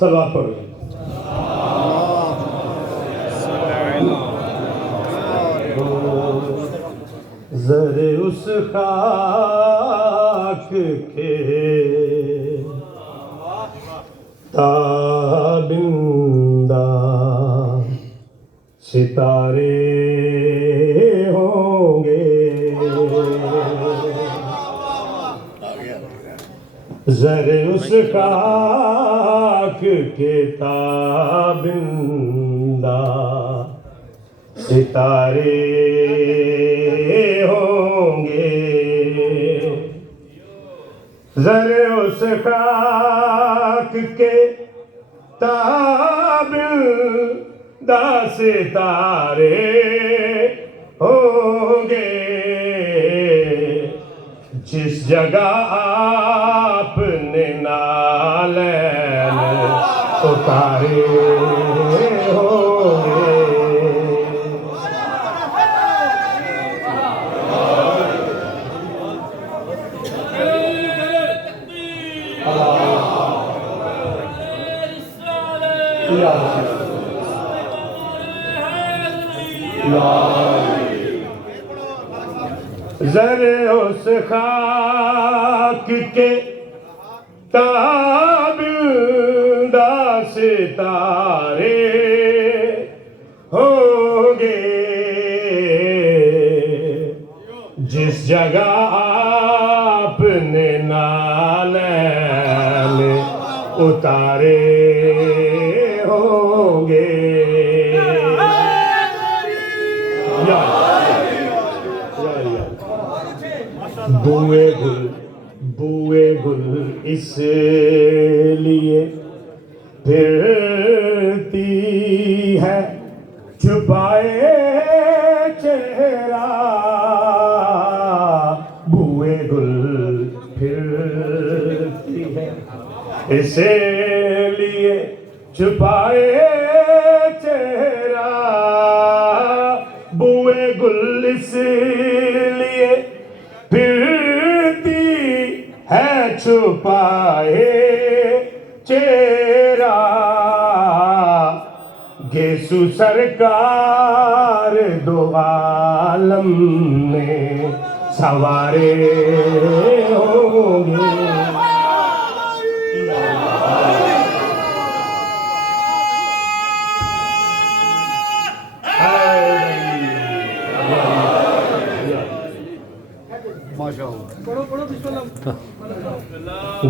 صلوات پڑھو. ذرے اس خاک کے تابندہ ستارے ہوں گے. ذرے اس خاک کے تابندہ ستارے ہوں گے. ذرے اس خاک کے تابندہ ستارے ہوں گے. جس جگہ آپ نے نالین اتارے ہوں گے. ذرے اس خاک کے تابندہ ستارے ہوں گے. جس جگہ آپ نے نالین اتارے ہوں گے. بوئے گل اس لیے پھرتی ہے چھپائے چہرہ. بوئے گل پھرتی ہے اس لیے چھپائے چہرہ. بوئے گل اس لیے پھرتی ہے چھپائے چہرہ. گیسو سرکار دو عالم میں سوارے ہوں گے.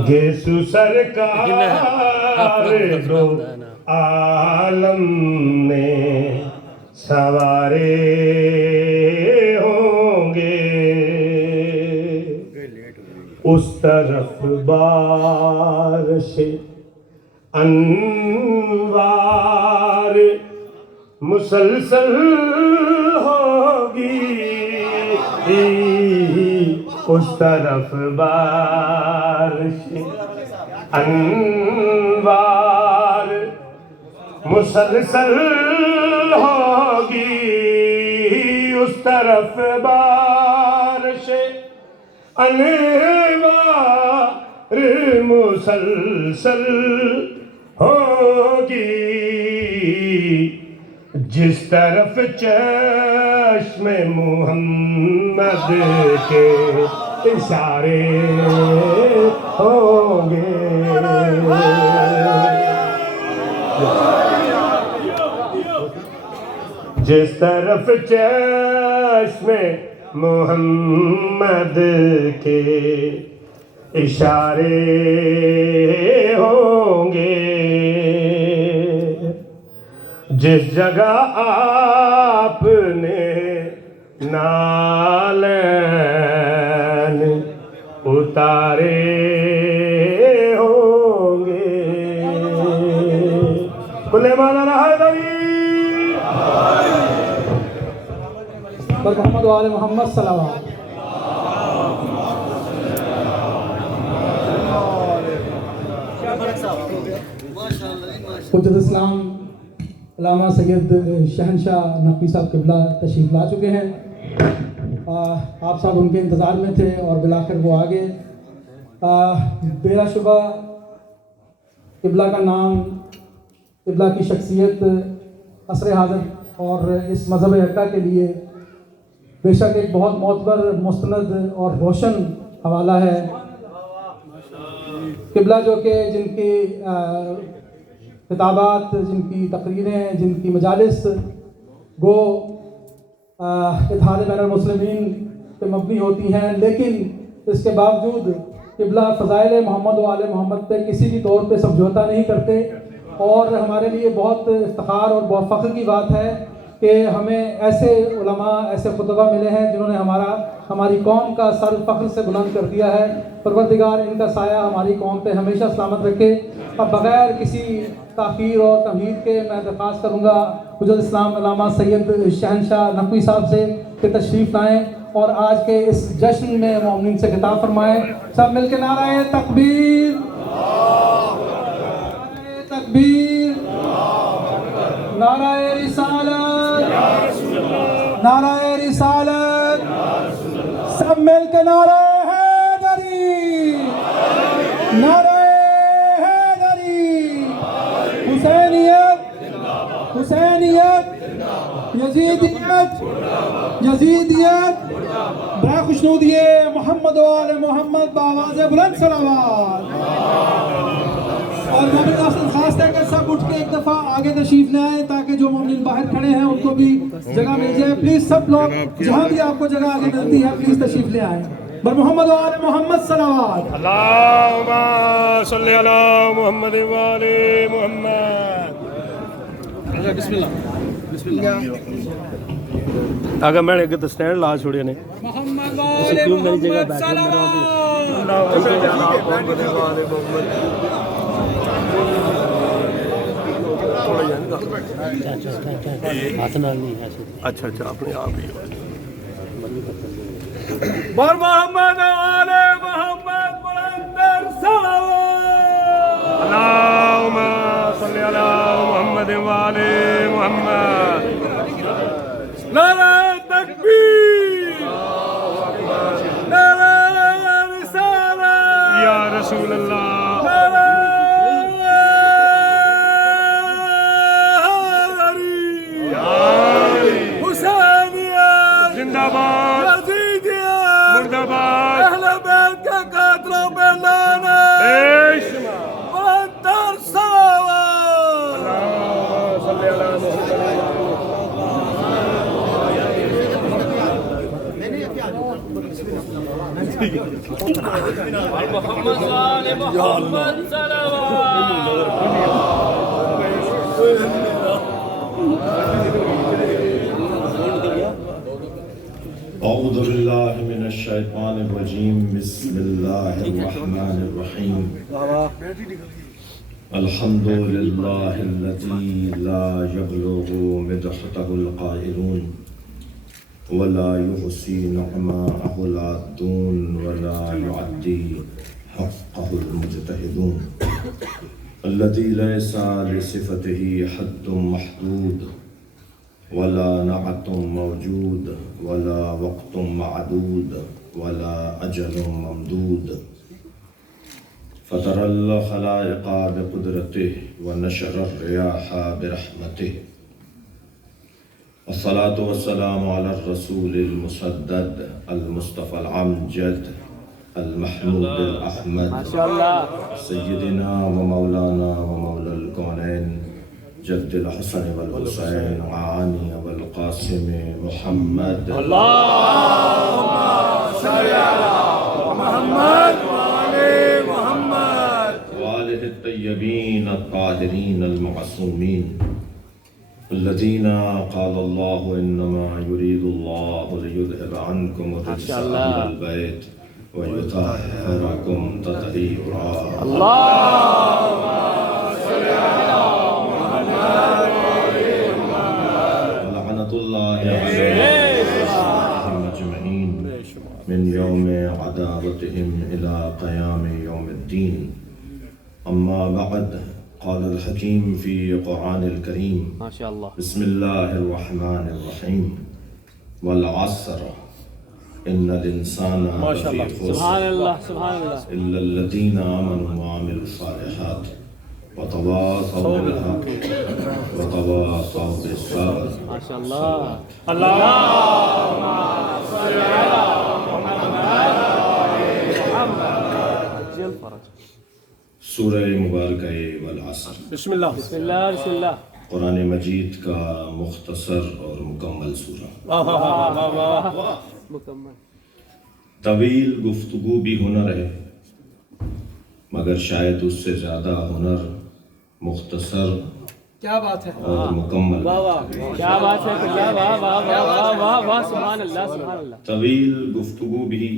گیسو سرکار دو عالم میں سوارے ہوں گے. اس طرف بارش انوار مسلسل ہوگی. اس طرف بارش انوار مسلسل ہوگی. اس طرف بارش انوار مسلسل ہوگی. جس طرف چشم محمد کے اشارے ہوں گے. جس طرف چشم محمد کے اشارے ہوں گے. جس جگہ آپ نے نالین اتارے ہوں گے. کلے مولانا حیدری پر محمد و آل محمد صلوات. حجت اسلام علامہ سید شہنشاہ نقوی صاحب قبلہ تشریف لا چکے ہیں. آپ صاحب ان کے انتظار میں تھے اور بلاخر وہ آگے. بلا شبہ قبلہ کا نام، قبلہ کی شخصیت عصر حاضر اور اس مذہب حقہ کے لیے بے شک ایک بہت معتبر، مستند اور روشن حوالہ ہے۔ قبلہ جو کہ جن کی خطابات، جن کی تقریریں، جن کی مجالس گو اتحاد بین المسلمین پہ مبنی ہوتی ہیں، لیکن اس کے باوجود قبلہ فضائل محمد و آل محمد پہ کسی بھی طور پہ سمجھوتا نہیں کرتے، اور ہمارے لیے بہت افتخار اور بہت فخر کی بات ہے کہ ہمیں ایسے علماء، ایسے خطبہ ملے ہیں جنہوں نے ہماری قوم کا سر فخر سے بلند کر دیا ہے۔ پروردگار ان کا سایہ ہماری قوم پہ ہمیشہ سلامت رکھے۔ اب بغیر کسی تاخیر اور تمہید کے میں درخواست کروں گا حجت اسلام علامہ سید شہنشاہ نقوی صاحب سے کہ تشریف لائیں اور آج کے اس جشن میں مومنین سے خطاب فرمائیں۔ سب مل کے نعرہ تکبیر، نعرہ تکبیر، نعرہ رسالت، نعرہ رسالت، سب مل کے نعرہ حیدری، نعرہ حیدری، حسینیت، حسینیت، یزیدیت، یزیدیت، برائے خوشنودی محمد و آل محمد بآواز بلند صلوات۔ اور میں خاص طور پر سب اٹھ کے ایک دفعہ آگے تشریف لے آئیں تاکہ جو مومنین باہر کھڑے ہیں ان کو بھی جگہ مل جائے۔ پلیز سب لوگ جہاں بھی آپ کو جگہ آگے ملتی ہے پلیز تشریف لے آئیں۔ بر محمد و آل محمد صلوات۔ اللہم صلی علی محمد و آل محمد۔ بسم اللہ، بسم اللہ۔ اگر میں نے سٹینڈ لا چھوڑے نے محمد و آل محمد اچھا اچھا اپنے آپ ہی بر محمد و آل محمد بلندر صلوات۔ اللہم صلی علی محمد و آل محمد۔ نعرہ تکبیر، نعرہ رسالت، یا رسول اللہ، نعرہ حیدری، حسینیت، زندہ باد، یزیدیت، مرد آباد، اہل بیت کے قاتلوں پہ لعنت، بلندر صلوات۔ اللہم صلی علی محمد۔ محمد و آل محمد صلوات۔ اعوذ باللہ من الشیطان الرجیم، بسم اللہ الرحمن الرحیم۔ الحمد للہ الذی لا یبلغ مدحتہ القائلون ولا يحصي نعماءه العادون ولا يعدي حقه المجتهدون الذي ليس لصفته حد محدود ولا نعت موجود ولا وقت معدود ولا أجل ممدود فطر الخلائق بقدرته ونشر الرياح برحمته والصلاة والسلام على الرسول المسدد المصطفى العمجد المحمود الأحمد سيدنا ومولانا ومولى الكونين جد الحسن والحسين وعاني والقاسم محمد اللهم صل على محمد وآل محمد وآله الطيبين الطاهرين المعصومين الذين قال الله إنما يريد الله ليذهب عنكم الرجس أهل البيت ويطهركم تطهيرا اللهم صل على محمد ولعنة الله عليهم أجمعين من يوم عداوتهم إلى قيام يوم الدين أما بعد قال الحكيم في قرآن الكريم ما شاء الله بسم الله الرحمن الرحيم والعصر إن الإنسان لفي خسر سبحان الله سبحان الله إلا الذين آمنوا وعملوا الصالحات وتواصوا بالحق وتواصوا بالصبر. سورہ مبارکہ والعصر بسم اللہ. بسم اللہ بسم اللہ. قرآن مجید کا مختصر اور مکمل سورہ. مکمل. طویل گفتگو بھی ہنر ہے، مگر شاید اس سے زیادہ ہنر مختصر کیا بات ہے. اور مکمل. کیا بات ہے. کیا واہ واہ واہ واہ واہ واہ. سبحان اللہ سبحان اللہ. طویل گفتگو بھی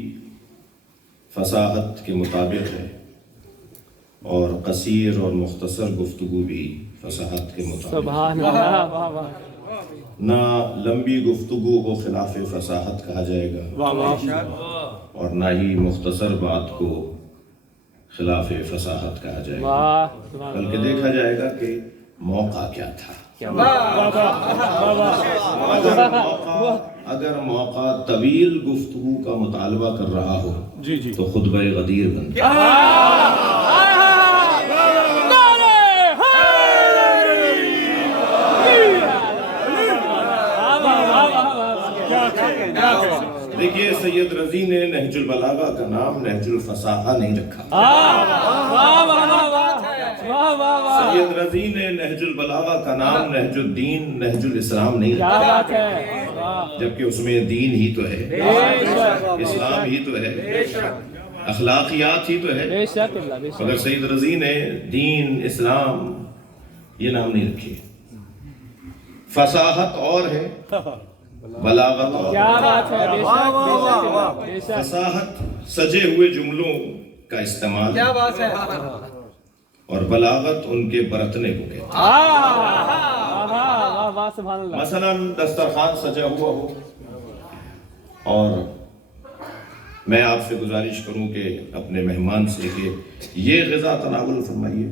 فصاحت کے مطابق ہے، اور قصیر اور مختصر گفتگو بھی فصاحت کے مطابق. سبحان اللہ. واہ واہ. نہ لمبی گفتگو کو خلاف فصاحت کہا جائے گا، اور نہ ہی مختصر بات کو خلاف فصاحت کہا جائے گا، واہ سبحان بلکہ دیکھا جائے گا کہ موقع کیا تھا. اگر موقع طویل گفتگو کا مطالبہ کر رہا ہو تو خطبہ غدیر بن جائے. دیکھیے، سید رضی نے نہج البلاغہ کا نام نہج الفصاحہ نہیں رکھا. سید رضی نے نہج البلاغہ کا نام نہج الدین نہج الاسلام نہیں رکھا، جبکہ اس میں دین ہی تو ہے، اسلام ہی تو ہے، اخلاقیات ہی تو ہے. مگر سید رضی نے دین اسلام یہ نام نہیں رکھے. فصاحت اور ہے، بلاغت اور. کیا بات ہے. بے شک بے شک. فصاحت سجے ہوئے جملوں کا استعمال، کیا بات ہے. اور بلاغت ان کے برتنے کو کہتے ہیں. سبحان اللہ. مثلا دسترخوان سجا ہوا ہو اور میں آپ سے گزارش کروں کہ اپنے مہمان سے کہ یہ غذا تناول فرمائیے،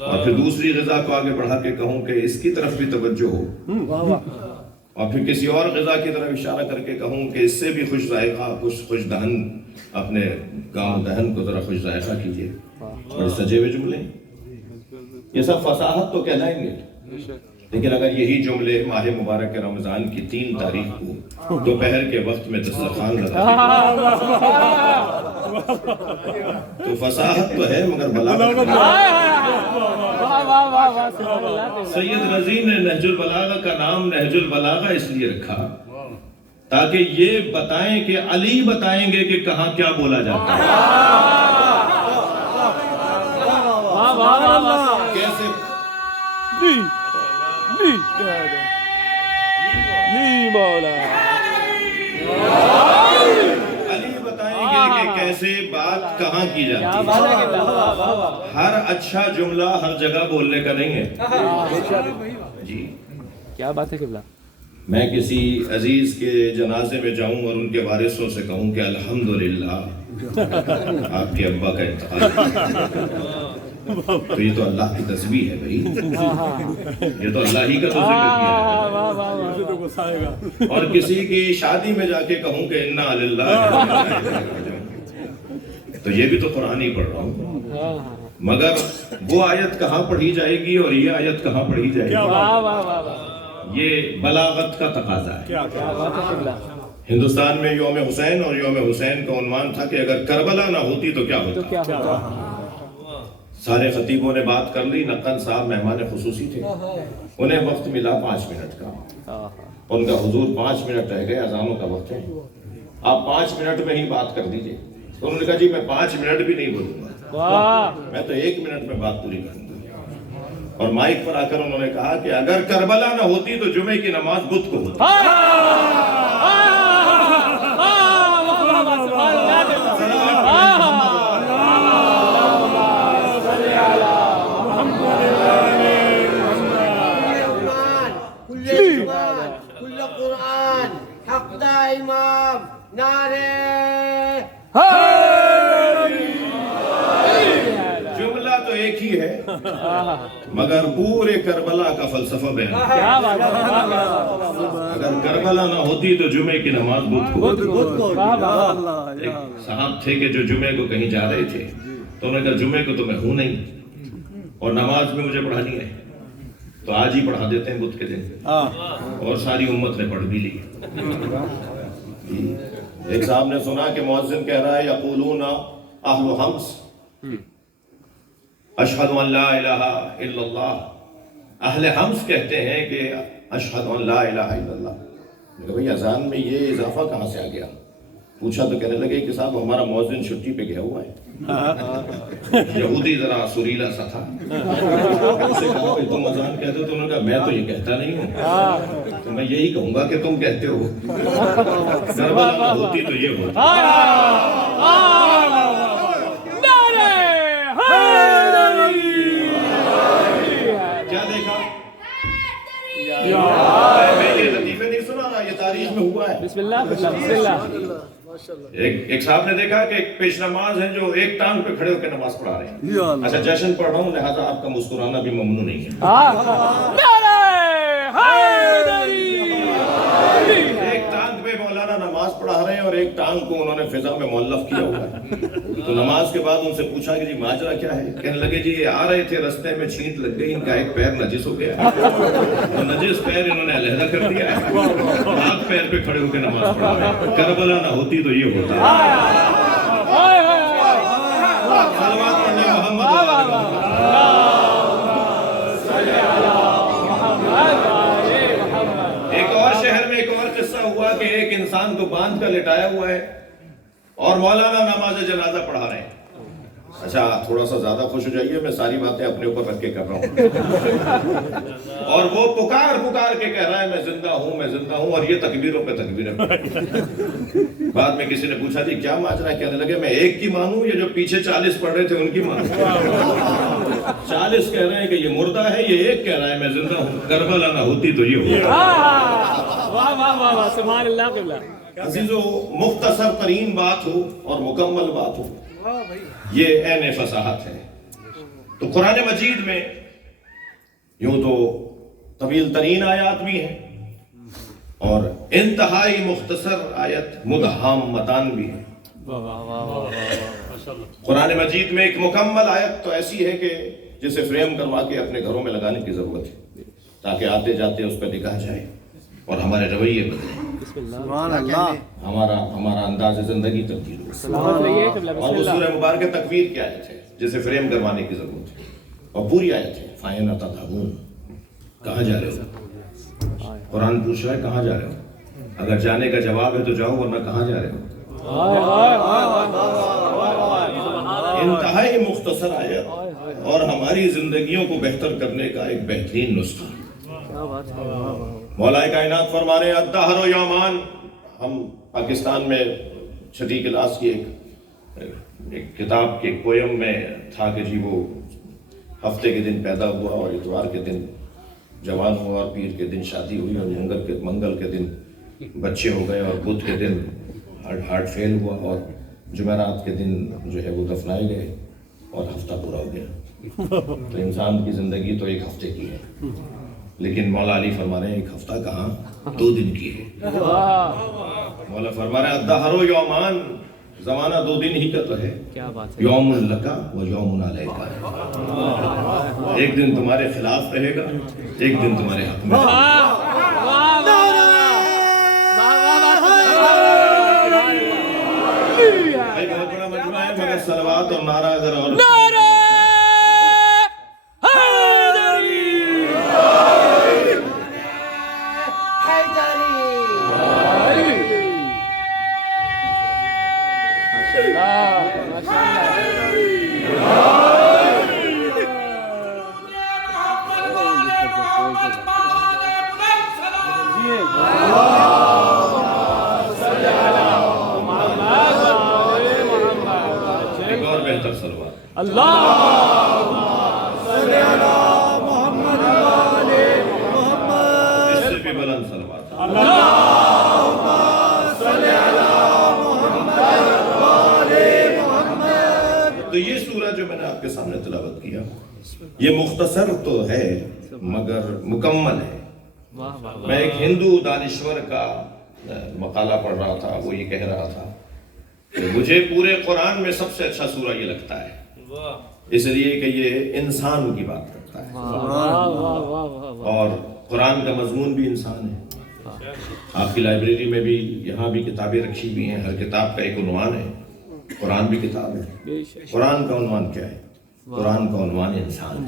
اور پھر دوسری غذا کو آگے بڑھا کے کہوں کہ اس کی طرف بھی توجہ ہو، اور پھر کسی اور غذا کی طرف اشارہ کر کے کہوں کہ اس سے بھی خوش ذائقہ، خوش دہن، اپنے گاؤں دہن کو ذرا خوش ذائقہ کیجیے. بڑے سجے ہوئے جملے، یہ سب فصاحت تو کہلائیں گے. لیکن اگر یہی جملے ماہ مبارک رمضان کی 3 تاریخ کو دوپہر کے وقت میں دسترخوان لگا تو فصاحت تو ہے مگر بلاغت. سید رضی نے نہج البلاغہ کا نام نہج البلاغہ اس لیے رکھا تاکہ یہ بتائیں کہ علی بتائیں گے کہ کہاں کیا بولا جاتا ہے، کیسے. علی بتائیں گے کہ کیسے بات کہاں کی جاتی ہے. ہر اچھا جملہ ہر جگہ بولنے کا نہیں ہے. جی کیا بات ہے قبلہ. میں کسی عزیز کے جنازے میں جاؤں اور ان کے وارثوں سے کہوں کہ الحمدللہ آپ کے ابا کا انتقال، تو یہ تو اللہ کی تسبیح ہے بھائی، یہ تو اللہ ہی کا تو ذکر کیا ہے. اور کسی کی شادی میں جا کے کہوں کہ انا للہ، تو یہ بھی تو قرآن ہی پڑھ رہا ہوں. مگر وہ آیت کہاں پڑھی جائے گی اور یہ آیت کہاں پڑھی جائے گی، یہ بلاغت کا تقاضا ہے. ہندوستان میں یوم حسین، اور یوم حسین کا عنوان تھا کہ اگر کربلا نہ ہوتی تو کیا ہوتا. سارے خطیبوں نے بات کر لی. نقن صاحب مہمان خصوصی تھے، انہیں وقت ملا 5 منٹ کا. ان کا حضور 5 منٹ رہ گئے، اذانوں کا وقت ہے، آپ 5 منٹ میں ہی بات کر دیجئے. تو انہوں نے کہا جی میں 5 منٹ بھی نہیں بولوں گا، میں تو 1 منٹ میں بات پوری کروں گا. اور مائک پر آ کر انہوں نے کہا کہ اگر کربلا نہ ہوتی تو جمعے کی نماز بدھ کو ہوتی. کل قرآن حق دا امام نعرے. جملہ تو ایک ہی ہے مگر پورے کربلا کا فلسفہ بیان. اگر کربلا نہ ہوتی تو جمعے کی نماز بدھ کو. ایک صاحب تھے کہ جو جمعے کو کہیں جا رہے تھے تو انہوں نے کہا جمعے کو تو میں ہوں نہیں، اور نماز میں مجھے پڑھانی ہے تو آج ہی پڑھا دیتے ہیں بدھ کے دن، اور ساری امت نے پڑھ بھی لی۔ ایک صاحب نے سنا کہ مؤذن کہہ رہا ہے یقولون اہل حمص اشہد ان لا الہ الا اللہ، اہل حمص کہتے ہیں کہ اشہد ان لا الہ الا اللہ۔ میں کہا بھئی اذان میں یہ اضافہ کہاں سے آ گیا؟ پوچھا تو کہنے لگے کہ صاحب ہمارا مؤذن چھٹی پہ گیا ہوا ہے۔ یہودی ذرا سریلا سا تھا، اسے کہا کہ تم اذان کہتے ہو؟ تو انہوں نے کہا میں تو یہ کہتا نہیں ہوں، تو میں یہی کہوں گا کہ تم کہتے ہو۔ کربلا میں ہوتی تو یہ ہوتا۔ کیا دیکھا؟ میں یہ لطیفے نہیں سنا رہا، یہ تاریخ میں ہوا ہے۔ بسم اللہ بسم اللہ۔ ایک صاحب نے دیکھا کہ ایک پیش نماز ہیں جو ایک ٹانگ پہ کھڑے ہو کے نماز پڑھا رہے ہیں۔ اچھا جشن پڑھ رہا ہوں لہذا آپ کا مسکرانا بھی ممنوع نہیں ہے۔ ایک ٹانگ پہ مولانا نماز پڑھا رہے ہیں اور ایک ٹانگ کو انہوں نے فضا میں معلق کیا ہوا ہے۔ تو نماز کے بعد ان سے پوچھا کہ جی ماجرا کیا ہے؟ کہنے لگے جی یہ آ رہے تھے رستے میں چھینٹ لگ گئی، ان کا ایک پیر نجس ہو گیا، تو نجس پیر انہوں نے علیحدہ کر دیا ہے، ہاتھ پیر پہ کھڑے ہو کے نماز پڑھا رہے ہیں۔ کربلا نہ ہوتی تو یہ ہوتا۔ صلوات پڑھنے محمد۔ ایک اور شہر میں ایک اور قصہ ہوا کہ ایک انسان کو باندھ کر لٹایا ہوا ہے اور مولانا نماز جنازہ پڑھا رہے ہیں۔ اچھا تھوڑا سا زیادہ خوش ہو جائیے، میں ساری باتیں اپنے اوپر رکھ کے کر رہا ہوں۔ اور وہ پکار پکار کے کہہ رہا ہے میں زندہ ہوں میں زندہ ہوں، اور یہ تکبیروں پہ تکبیریں۔ بعد میں کسی نے پوچھا جی کیا ماجرا؟ کہنے لگے میں ایک کی مانوں یہ جو پیچھے 40 پڑھ رہے تھے ان کی مانوں؟ 40 کہہ رہے ہیں کہ یہ مردہ ہے، یہ ایک کہہ رہا ہے میں زندہ ہوں۔ کربلا نہ ہوتی تو یہ ہوتا۔ واہ واہ واہ واہ سبحان اللہ قبلہ۔ عزیزو مختصر ترین بات ہو اور مکمل بات ہو، یہ عین فصاحت ہے۔ تو قرآن مجید میں یوں تو طویل ترین آیات بھی ہیں اور انتہائی مختصر آیت مدہامتان بھی ہیں۔ قرآن مجید میں ایک مکمل آیت تو ایسی ہے کہ جسے فریم کروا کے اپنے گھروں میں لگانے کی ضرورت ہے تاکہ آتے جاتے اس پہ لکھا جائے اور ہمارے رویے بدلیں، ہمارا انداز زندگی تبدیل ہو۔ اور وہ سورہ مبارکہ تکویر کی آیت ہے جسے فریم کروانے کی ضرورت ہے، اور پوری آیت ہے فَأَيْنَ تَذْهَبُونَ، کہاں جا رہے ہو؟ قرآن پوچھ رہا ہے کہاں جا رہے ہو؟ اگر جانے کا جواب ہے تو جاؤ، ورنہ کہاں جا رہے ہو؟ انتہائی مختصر آیت اور ہماری زندگیوں کو بہتر کرنے کا ایک بہترین نسخہ۔ مولا کائنات فرما رہے ہیں الدہر یومان۔ ہم پاکستان میں چھٹی کلاس کی ایک کتاب کے پویم میں تھا کہ جی وہ ہفتے کے دن پیدا ہوا اور اتوار کے دن جوان ہوا اور پیر کے دن شادی ہوئی اور منگل کے دن بچے ہو گئے اور بدھ کے دن ہارٹ فیل ہوا اور جمعرات کے دن جو ہے وہ دفنائے گئے اور ہفتہ پورا ہو گیا۔ تو انسان کی زندگی تو ایک ہفتے کی ہے، لیکن مولا علی فرما رہے ہیں ایک ہفتہ کہاں 2 دن کی ہے۔ مولا فرما رہے ہیں الدہر یومان، زمانہ 2 دن ہی کا تو ہے، یوم لکا و یوم علیکا، ایک دن تمہارے خلاف رہے گا، ایک دن تمہارے حق میں۔ بہت بڑا مجمع ہے مگر صلوات اور نعرہ اگر اور تو یہ سورہ جو میں نے آپ کے سامنے تلاوت کیا یہ مختصر تو ہے مگر مکمل ہے۔ میں ایک ہندو دانشور کا مقالہ پڑھ رہا تھا، وہ یہ کہہ رہا تھا کہ مجھے پورے قرآن میں سب سے اچھا سورہ یہ لگتا ہے اس لیے کہ یہ انسان کی بات کرتا ہے، واہ واہ واہ واہ اور قرآن کا مضمون بھی انسان ہے۔ آپ کی لائبریری میں بھی یہاں بھی کتابیں رکھی ہوئی ہیں، ہر کتاب کا ایک عنوان ہے، قرآن بھی کتاب ہے۔ قرآن کا عنوان کیا ہے؟ قرآن کا عنوان انسان ہے۔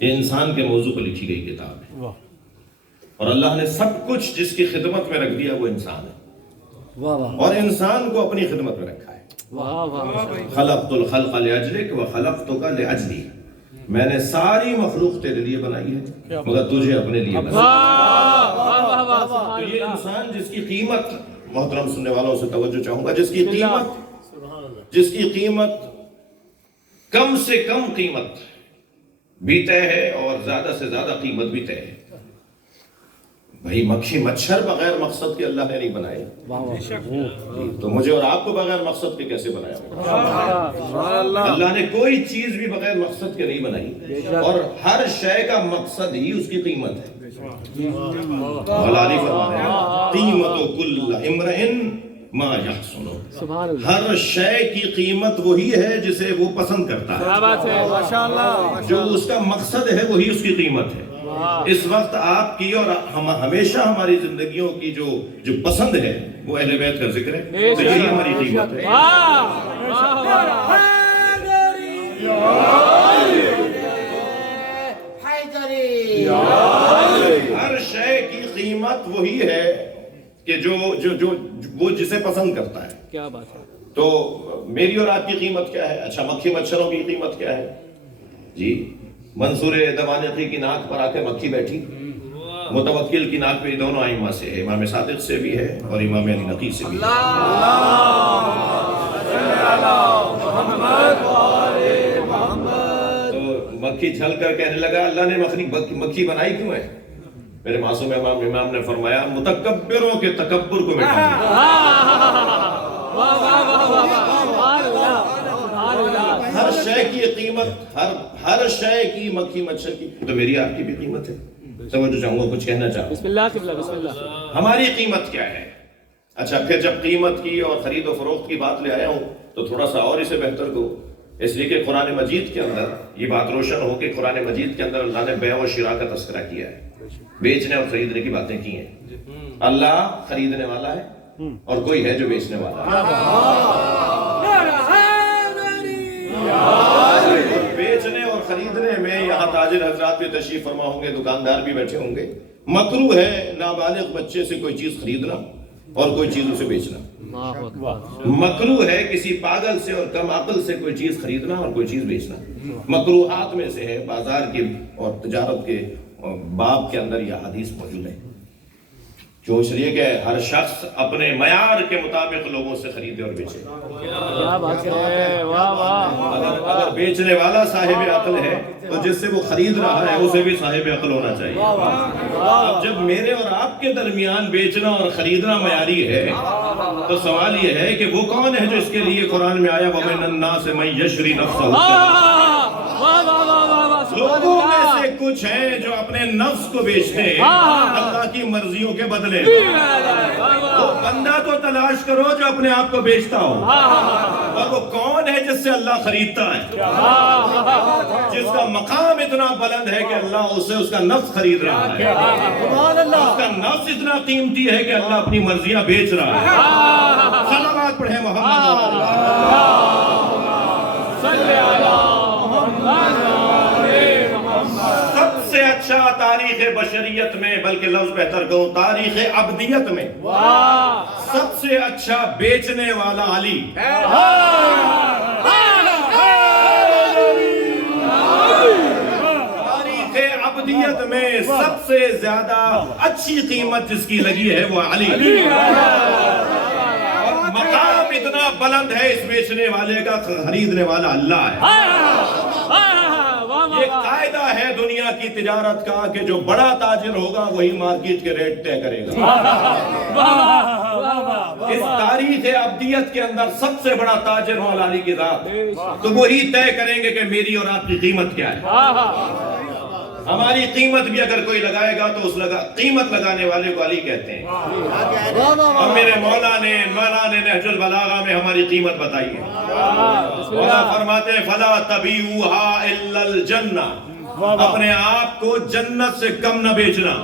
یہ انسان کے موضوع پر لکھی گئی کتاب ہے، اور اللہ نے سب کچھ جس کی خدمت میں رکھ دیا وہ انسان ہے، اور انسان کو اپنی خدمت میں رکھا ہے۔ واہ واہ خلقت الخلق لأجلک وخلقتک لأجلی، میں نے ساری مخلوق تیرے لیے بنائی ہے مگر تجھے اپنے لیے بنایا۔ واہ واہ تو سبحان یہ اللہ انسان جس کی قیمت، محترم سننے والوں سے توجہ چاہوں گا، جس کی قیمت کم سے کم قیمت بھی طے ہے اور زیادہ سے زیادہ قیمت بھی طے ہے۔ بھائی مکھی مچھر بغیر مقصد کے اللہ نے نہیں بنائے، تو مجھے اور آپ کو بغیر مقصد کے کیسے بنایا ہوگا؟ اللہ نے کوئی چیز بھی بغیر مقصد کے نہیں بنائی، اور ہر شے کا مقصد ہی اس کی قیمت ہے۔ غلالی فرما رہے ہیں قیمت کل امرئ ما یحسن، سبحان اللہ ہر شے کی قیمت وہی ہے جسے وہ پسند کرتا ہے، کیا بات ہے ماشاءاللہ جو اس کا مقصد ہے وہی اس کی قیمت ہے۔ اس وقت آپ کی اور ہمیشہ ہماری زندگیوں کی جو پسند ہے وہ اہل بیت کا ذکر ہے، تو یہی ہماری قیمت ہے۔ حیدری ہر شے کی قیمت وہی ہے کہ جو وہ جسے پسند کرتا ہے۔ کیا بات ہے تو میری اور آپ کی قیمت کیا ہے؟ اچھا مکھی مچھروں کی قیمت کیا ہے؟ جی منصور دمانقی کی ناک پر آ کے مکھی بیٹھی، متوکل کی ناک پہ، یہ دونوں ائمہ سے ہے، امام صادق سے بھی ہے اور امام علی نقی سے بھی ہے۔ تو مکھی چھل کر کہنے لگا اللہ نے مکھی بنائی کیوں ہے؟ میرے معصوم امام نے فرمایا متکبروں کے تکبر کو مٹانے۔ ہر شے کی قیمت، ہر شے کی مکھی مچھر کی، تو میری آپ کی بھی قیمت ہے۔ توجہ چاہوں گا، کچھ کہنا چاہوں بسم اللہ قبلہ بسم اللہ۔ ہماری قیمت کیا ہے؟ اچھا پھر جب قیمت کی اور خرید و فروخت کی بات لے آیا ہوں تو تھوڑا سا اور اسے بہتر کو، اس لیے کہ قرآن مجید کے اندر یہ بات روشن ہو کہ قرآن مجید کے اندر اللہ نے بیع و شراء کا تذکرہ کیا ہے، بیچنے اور خریدنے کی باتیں کی ہیں۔ اللہ خریدنے والا ہے اور کوئی ہے جو بیچنے والا ہے۔ بیچنے اور خریدنے میں یہاں تاجر حضرات بھی تشریف فرما ہوں گے، دکاندار بھی بیٹھے ہوں گے، مکروہ ہے نابالغ بچے سے کوئی چیز خریدنا اور کوئی چیز اسے بیچنا۔ مکروہ ہے کسی پاگل سے اور کم عقل سے کوئی چیز خریدنا اور کوئی چیز بیچنا۔ مکروہات میں سے ہے، بازار کے اور تجارت کے باب کے اندر یہ حدیث موجود ہے، کیوں؟ اس لیے کہ ہر شخص اپنے معیار کے مطابق لوگوں سے خریدے اور بیچے۔ کیا بات ہے، واہ واہ۔ اگر بیچنے والا صاحب عقل ہے تو جس سے وہ خرید رہا ہے اسے بھی صاحب عقل ہونا چاہیے۔ اب جب میرے اور آپ کے درمیان بیچنا اور خریدنا معیاری ہے تو سوال یہ ہے کہ وہ کون ہے جو اس کے لیے قرآن میں آیا وَمِنَ النَّاسِ مَن يَشْرِي نَفْسَهُ، لوگوں میں سے کچھ ہیں جو اپنے نفس کو بیچتے ہیں اللہ کی مرضیوں کے بدلے۔ وہ بندہ تو تلاش کرو جو اپنے آپ کو بیچتا ہو، اور وہ کون ہے جس سے اللہ خریدتا ہے، جس کا مقام اتنا بلند ہے کہ اللہ اسے اس کا نفس خرید رہا ہے، اس کا نفس اتنا قیمتی ہے کہ اللہ اپنی مرضیاں بیچ رہا ہے۔ صلوات پڑھیں محمد۔ سب سے اچھا تاریخ بشریت میں، بلکہ لفظ بہتر کہوں تاریخ ابدیت میں، سب سے اچھا بیچنے والا علی۔ تاریخ ابدیت میں سب سے زیادہ اچھی قیمت جس کی لگی ہے وہ علی، اور مقام اتنا بلند ہے اس بیچنے والے کا، خریدنے والا اللہ ہے۔ یہ قاعدہ ہے دنیا کی تجارت کا کہ جو بڑا تاجر ہوگا وہی مارکیٹ کے ریٹ طے کرے گا۔ اس تاریخ ابدیت کے اندر سب سے بڑا تاجر مولا علی کی ذات، تو وہی طے کریں گے کہ میری اور آپ کی قیمت کیا ہے۔ ہماری قیمت بھی اگر کوئی لگائے گا تو اس قیمت لگانے والے کو علی کہتے ہیں. اور میرے مولانا نے نہج البلاغہ میں ہماری قیمت بتائی ہے. مولا فرماتے ہیں فلا تبیعوها الا الجنہ، اپنے آپ کو جنت سے کم نہ بیچنا.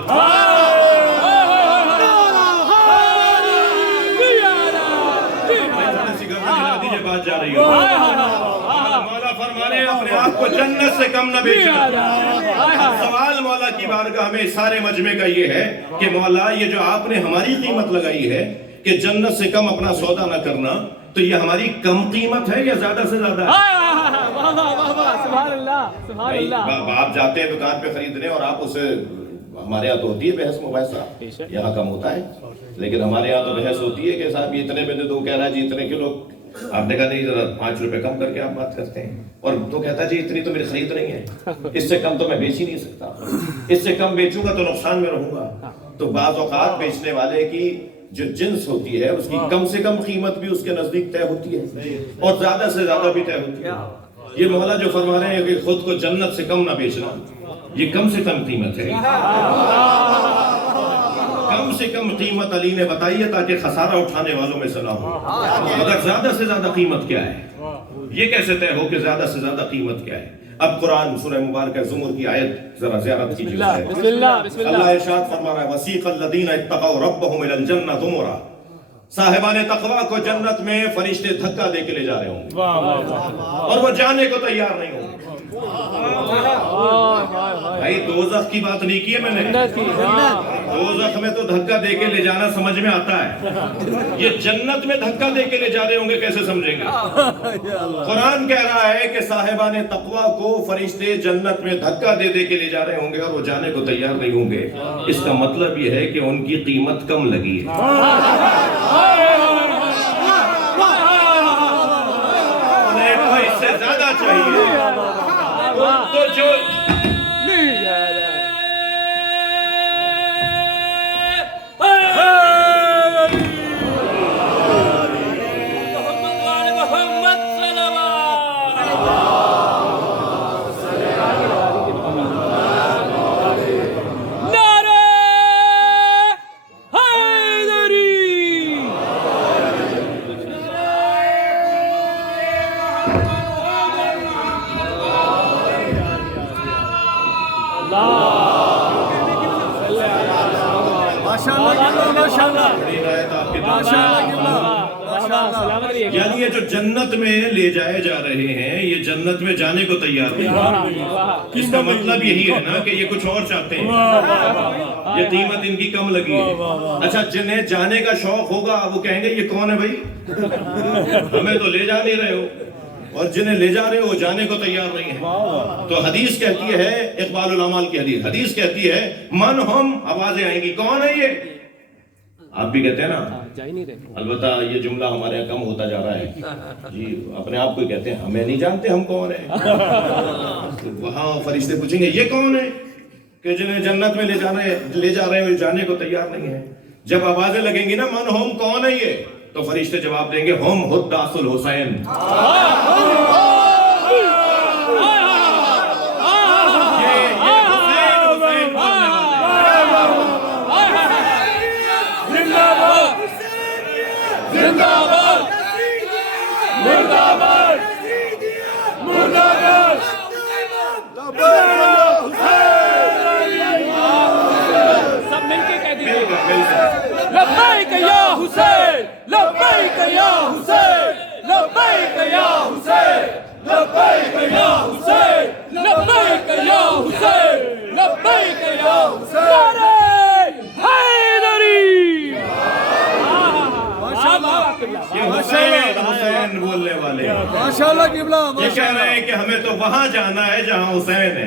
بات جا رہی ہے. مولا فرما رہے ہیں اپنے آپ کو جنت سے کم نہ بیچنا. سوال مولا کی بارگاہ میں سارے مجمع کا یہ ہے کہ مولا یہ جو آپ نے ہماری قیمت لگائی ہے کہ جنت سے کم اپنا سودا نہ کرنا، تو یہ ہماری کم قیمت ہے یا زیادہ سے زیادہ ہے؟ سبحان اللہ سبحان اللہ. آپ جاتے ہیں دکان پہ خریدنے اور آپ اسے، ہمارے یہاں تو ہوتی ہے بحث مباحثہ، یہاں کم ہوتا ہے، لیکن ہمارے یہاں تو بحث ہوتی ہے کہ صاحب یہ اتنے میں دے دو، کہہ رہا ہے جی اتنے کلو. آپ نے کہا نہیں ذرا 5 روپے کم کر کے آپ بات کرتے ہیں، اور تو کہتا ہے جی اتنی تو میری خرید نہیں ہے، اس سے کم تو میں بیچ ہی نہیں سکتا، اس سے کم بیچوں گا تو نقصان میں رہوں گا. تو بعض اوقات بیچنے والے کی جو جنس ہوتی ہے اس کی کم سے کم قیمت بھی اس کے نزدیک طے ہوتی ہے اور زیادہ سے زیادہ بھی طے ہوتی ہے. یہ مولا جو فرما رہے ہیں کہ خود کو جنت سے کم نہ بیچنا، یہ کم سے کم قیمت ہے. کم سے کم قیمت علی نے بتائی ہے تاکہ خسارہ اٹھانے والوں میں سے نہ ہو. مگر زیادہ سے زیادہ قیمت کیا ہے، یہ کیسے طے ہو کہ زیادہ سے زیادہ قیمت کیا ہے؟ اب قرآن سورہ مبارکہ زمر کی آیت ذرا زیارت کیجیے. بسم اللہ بسم اللہ. اللہ ارشاد فرما رہا ہے وسیق الذین اتقوا ربهم الی الجنہ زمرا، صاحبان تقوی کو جنت میں فرشتے دھکا دے کے لے جا رہے ہوں گے اور وہ جانے کو تیار نہیں ہوں گے. بھائی دوزخ کی بات نہیں کی ہے میں نے، دوزخ میں تو دھکا دے کے لے جانا سمجھ میں آتا ہے، یہ جنت میں دھکا دے کے لے جا رہے ہوں گے کیسے سمجھیں گے؟ قرآن کہہ رہا ہے کہ صاحبان تقوی کو فرشتے جنت میں دھکا دے دے کے لے جا رہے ہوں گے اور وہ جانے کو تیار نہیں ہوں گے. اس کا مطلب یہ ہے کہ ان کی قیمت کم لگی ہے. انہیں تو اس سے زیادہ چاہیے. تو جو یعنی یہ جو جنت میں لے جائے جا رہے ہیں یہ جنت میں جانے کو تیار نہیں. اس کا مطلب یہی ہے نا کہ یہ کچھ اور چاہتے ہیں، یہ قیمت ان کی کم لگی ہے. اچھا جنہیں جانے کا شوق ہوگا وہ کہیں گے یہ کون ہے بھائی، ہمیں تو لے جا نہیں رہے ہو، اور جنہیں لے جا رہے ہو وہ جانے کو تیار نہیں ہے. تو حدیث کہتی ہے، اقبال الاعمال کی حدیث کہتی ہے من ہم، آوازیں آئیں گی کون ہے یہ. آپ بھی کہتے ہیں نا، البتہ یہ جملہ ہمارے یہاں کم ہوتا جا رہا ہے جی، اپنے آپ کو کہتے ہیں ہمیں نہیں جانتے ہم کون ہیں. وہاں فرشتے پوچھیں گے یہ کون ہے کہ جنہیں جنت میں لے جا رہے ہیں جانے کو تیار نہیں ہے. جب آوازیں لگیں گی نا من ہم کون ہے یہ، تو فرشتے جواب دیں گے ہم حداث الحسین. سب مل کے کہہ دیجیے لبیک یا حسین، لبیک یا حسین، لبیک یا حسین، لبیک یا حسین، لبیک یا حسین، لبیک یا حسین. یہ حسین بولنے والے یہ کہہ رہے ہیں کہ ہمیں تو وہاں جانا ہے جہاں حسین ہے،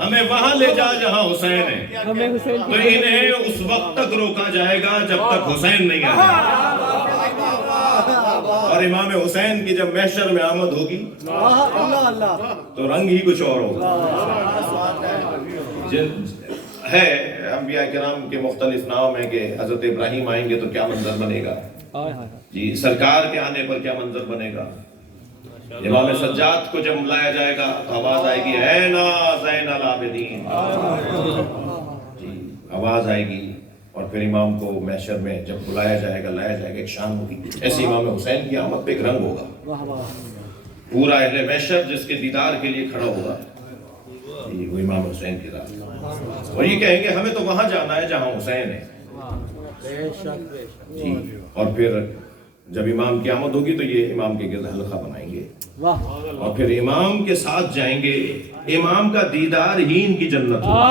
ہمیں وہاں لے جا جہاں حسین ہے. تو انہیں اس وقت تک روکا جائے گا جب تک حسین نہیں آئے. اور امام حسین کی جب محشر میں آمد ہوگی تو رنگ ہی کچھ اور ہوگا. ہے انبیاء کرام کے مختلف نام ہیں کہ حضرت ابراہیم آئیں گے تو کیا منظر بنے گا جی، سرکار کے آنے پر کیا منظر بنے گا. امام سجاد کو جب لایا جائے گا تو آواز آئے گی اینا زین العابدین، جی آواز آئے گی، اور پھر امام کو محشر میں جب بلایا جائے گا، لایا جائے گا، ایک شان ہوگی، ایسے امام حسین کی آمد پہ ایک رنگ ہوگا، پورا اہل محشر جس کے دیدار کے لیے کھڑا ہوگا وہ امام حسین کی ذات، اور یہ کہیں گے ہمیں تو وہاں جانا ہے جہاں حسین ہے، جی، اور پھر جب امام کی آمد ہوگی تو یہ امام کے گرد حلقہ بنائیں گے اور پھر امام کے ساتھ جائیں گے، امام کا دیدار ہی ان کی جنت ہوگی۔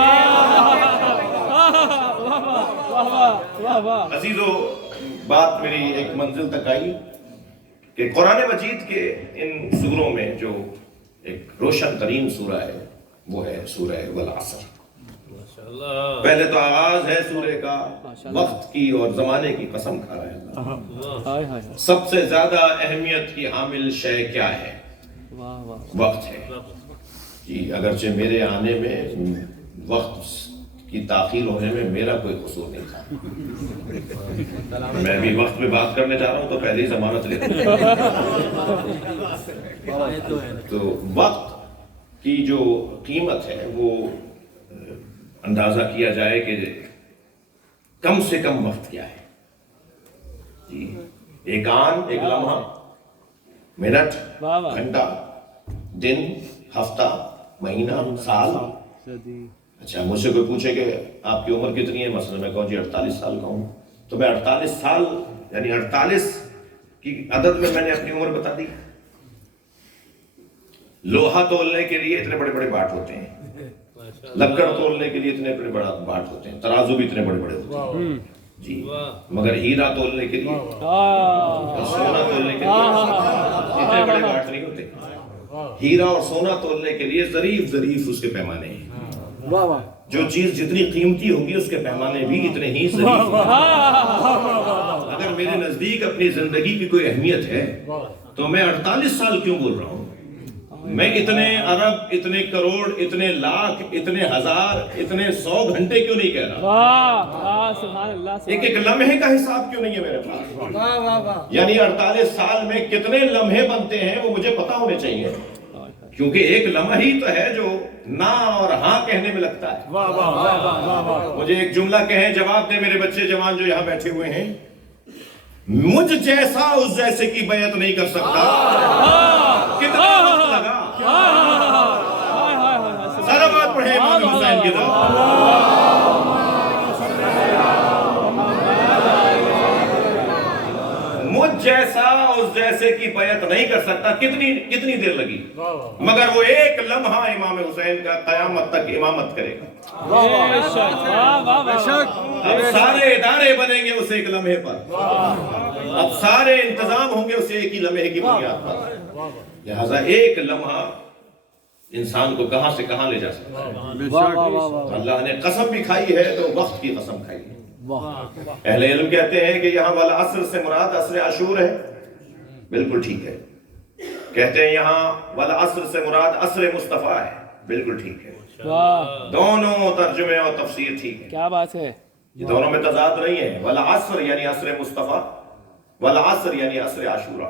عزیزو، بات میری ایک منزل تک آئی کہ قرآن مجید کے ان سوروں میں جو ایک روشن ترین سورہ ہے وہ ہے سورہ والعصر۔ پہلے تو آغاز ہے سورہ کا وقت کی اور زمانے کی قسم کھا رہا ہے اللہ، سب سے زیادہ اہمیت کی حامل شے کیا ہے؟ وقت ہے، جی اگرچہ میرے آنے میں وقت کی تاخیر ہونے میں میرا کوئی قصور نہیں تھا، میں بھی وقت میں بات کرنے جا رہا ہوں تو پہلے ہی ضمانت لے تو وقت کی جو قیمت ہے وہ اندازہ کیا جائے کہ کم سے کم وقت کیا ہے، جی ایک آن، ایک لمحہ، منٹ، گھنٹہ، دن، ہفتہ، مہینہ، سال۔ اچھا مجھ سے کوئی پوچھے کہ آپ کی عمر کتنی ہے، مثلا میں کہوں جی 48 سال کا ہوں، تو میں 48 سال یعنی 48 کی عدد میں نے اپنی عمر بتا دی۔ لوہا تولنے کے لیے اتنے بڑے بڑے باٹ ہوتے ہیں، لکڑ تولنے کے لیے اتنے بڑے بڑے باٹ ہوتے ہیں، ترازو بھی اتنے بڑے بڑے ہوتے ہیں، جی مگر ہیرا تولنے کے لیے، سونا تولنے کے لیے اتنے بڑے باٹ نہیں ہوتے، ہیرا اور سونا تولنے کے لیے ظریف ظریف اس کے پیمانے ہیں، جو چیز جتنی قیمتی ہوگی اس کے پیمانے بھی اتنے ہی ظریف ہیں۔ اگر میرے نزدیک اپنی زندگی کی کوئی اہمیت ہے تو میں 48 سال کیوں بول رہا ہوں؟ میں اتنے ارب، اتنے کروڑ، اتنے لاکھ، اتنے ہزار، اتنے 100 گھنٹے کیوں نہیں کہہ رہا؟ ایک ایک لمحے کا حساب کیوں نہیں ہے میرے پاس؟ یعنی 48 سال میں کتنے لمحے بنتے ہیں وہ مجھے پتا ہونے چاہیے، کیونکہ ایک لمحہ ہی تو ہے جو نا اور ہاں کہنے میں لگتا ہے۔ مجھے ایک جملہ کہیں، جواب دے میرے بچے جوان جو یہاں بیٹھے ہوئے ہیں، مجھ جیسا اس جیسے کی بیعت نہیں کر سکتا۔ کتنا وقت لگا؟ ذرا بات پڑھے امام حسین کی طرف۔ مجھ جیسا اس جیسے کی بیعت نہیں کر سکتا، کتنی دیر لگی، مگر وہ ایک لمحہ امام حسین کا قیامت تک امامت کرے گا۔ اب سارے ادارے بنیں گے اس ایک لمحے پر، اب سارے انتظام ہوں گے اس ایک ہی لمحے کی بنیاد پر، لہذا ایک لمحہ انسان کو کہاں سے کہاں لے جا سکتا ہے۔ اللہ نے قسم بھی کھائی ہے تو وقت کی قسم کھائی ہے۔ اہل علم کہتے ہیں کہ یہاں والا عصر سے مراد عصر عاشور ہے، بالکل ٹھیک ہے۔ کہتے ہیں یہاں والا عصر سے مراد عصر مصطفیٰ ہے، بالکل ٹھیک ہے۔ دونوں ترجمے اور تفسیر ٹھیک ہے، کیا بات ہے، یہ دونوں میں تضاد نہیں ہے۔ والا عصر یعنی عصر مصطفیٰ، والا عصر یعنی عصر عاشورہ،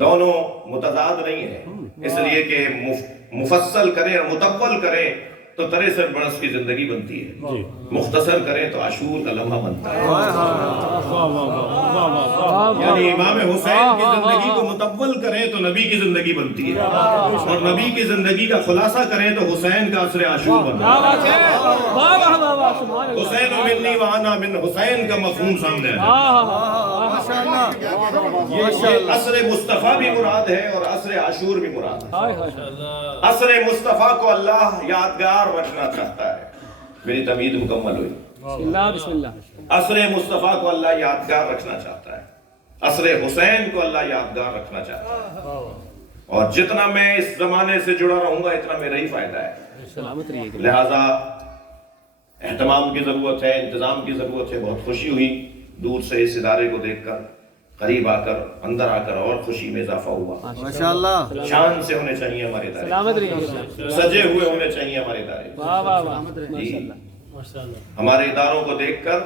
دونوں متضاد نہیں ہے، اس لیے کہ مفصل کریں اور مطول کریں تو 63 برس کی زندگی بنتی ہے، مختصر کریں تو عاشور کا لمحہ بنتا ہے۔ یعنی امام حسین کی زندگی کو مطول کریں تو نبی کی زندگی بنتی ہے، اور نبی کی زندگی کا خلاصہ کریں تو حسین کا عصر عاشور بنتا ہے۔ حسین منی وانا من حسین کا مفہوم سامنے ہے۔ یہ عصر مصطفیٰ بھی مراد ہے اور عصر عاشور بھی مراد ہے۔ عصر مصطفیٰ کو اللہ یادگار رکھنا چاہتا ہے، میری تمہید مکمل ہوئی۔ بسم اللہ۔ عصر مصطفیٰ کو اللہ یادگار رکھنا چاہتا ہے، عصر حسین کو اللہ یادگار رکھنا چاہتا ہے، اور جتنا میں اس زمانے سے جڑا رہوں گا اتنا میرا ہی فائدہ ہے۔ لہذا اہتمام کی ضرورت ہے، انتظام کی ضرورت ہے۔ بہت خوشی ہوئی دور سے اس ادارے کو دیکھ کر، قریب آ کر، اندر آ کر اور خوشی میں اضافہ ہوا۔ ماشاءاللہ، شان سے ہونے چاہیے ہمارے ادارے، سجے ہوئے ہونے چاہیے ہمارے ادارے۔ جی ہمارے اداروں کو دیکھ کر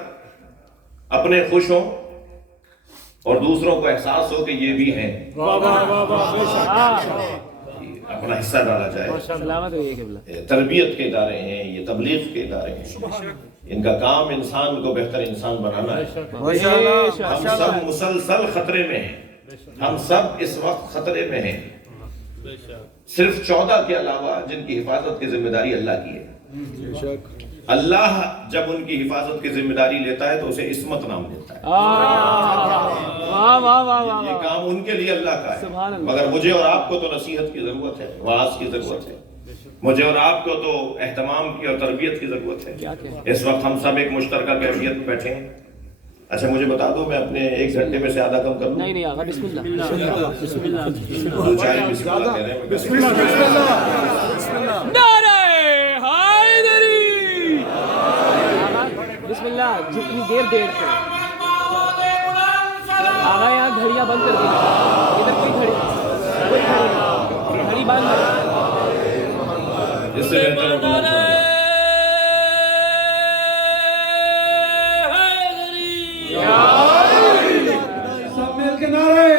اپنے خوش ہوں، اور دوسروں کو احساس ہو کہ یہ بھی ہیں، اپنا حصہ ڈالا جائے۔ سلامت ہوئیے قبلہ۔ تربیت کے ادارے ہیں، یہ تبلیغ کے ادارے ہیں، ان کا کام انسان کو بہتر انسان بنانا ہے۔ ہم سب مسلسل خطرے میں ہیں، ہم سب اس وقت خطرے میں ہیں، صرف 14 کے علاوہ جن کی حفاظت کی ذمہ داری اللہ کی ہے۔ اللہ جب ان کی حفاظت کی ذمہ داری لیتا ہے تو اسے عصمت نام دیتا ہے۔ یہ کام ان کے لیے اللہ کا ہے، مگر مجھے اور آپ کو تو نصیحت کی ضرورت ہے، وعظ کی ضرورت ہے، مجھے اور آپ کو تو اہتمام کی اور تربیت کی ضرورت ہے۔ اس وقت ہم سب ایک مشترکہ کیفیت میں بیٹھے ہیں۔ اچھا مجھے بتا دو، میں اپنے 1 گھنٹے میں سے آدھا کم کر دوں؟ نہیں آقا، بسم اللہ بسم اللہ۔ دو چار بسم اللہ کہہ رہے ہیں، بسم اللہ۔ نعرہ حیدری! بسم اللہ، جتنی دیر سے آقا یہاں گھڑیاں بند کر دی، ادھر کوئی گھڑی بند کر۔ اس سے بہتر سب مل کے نعرے!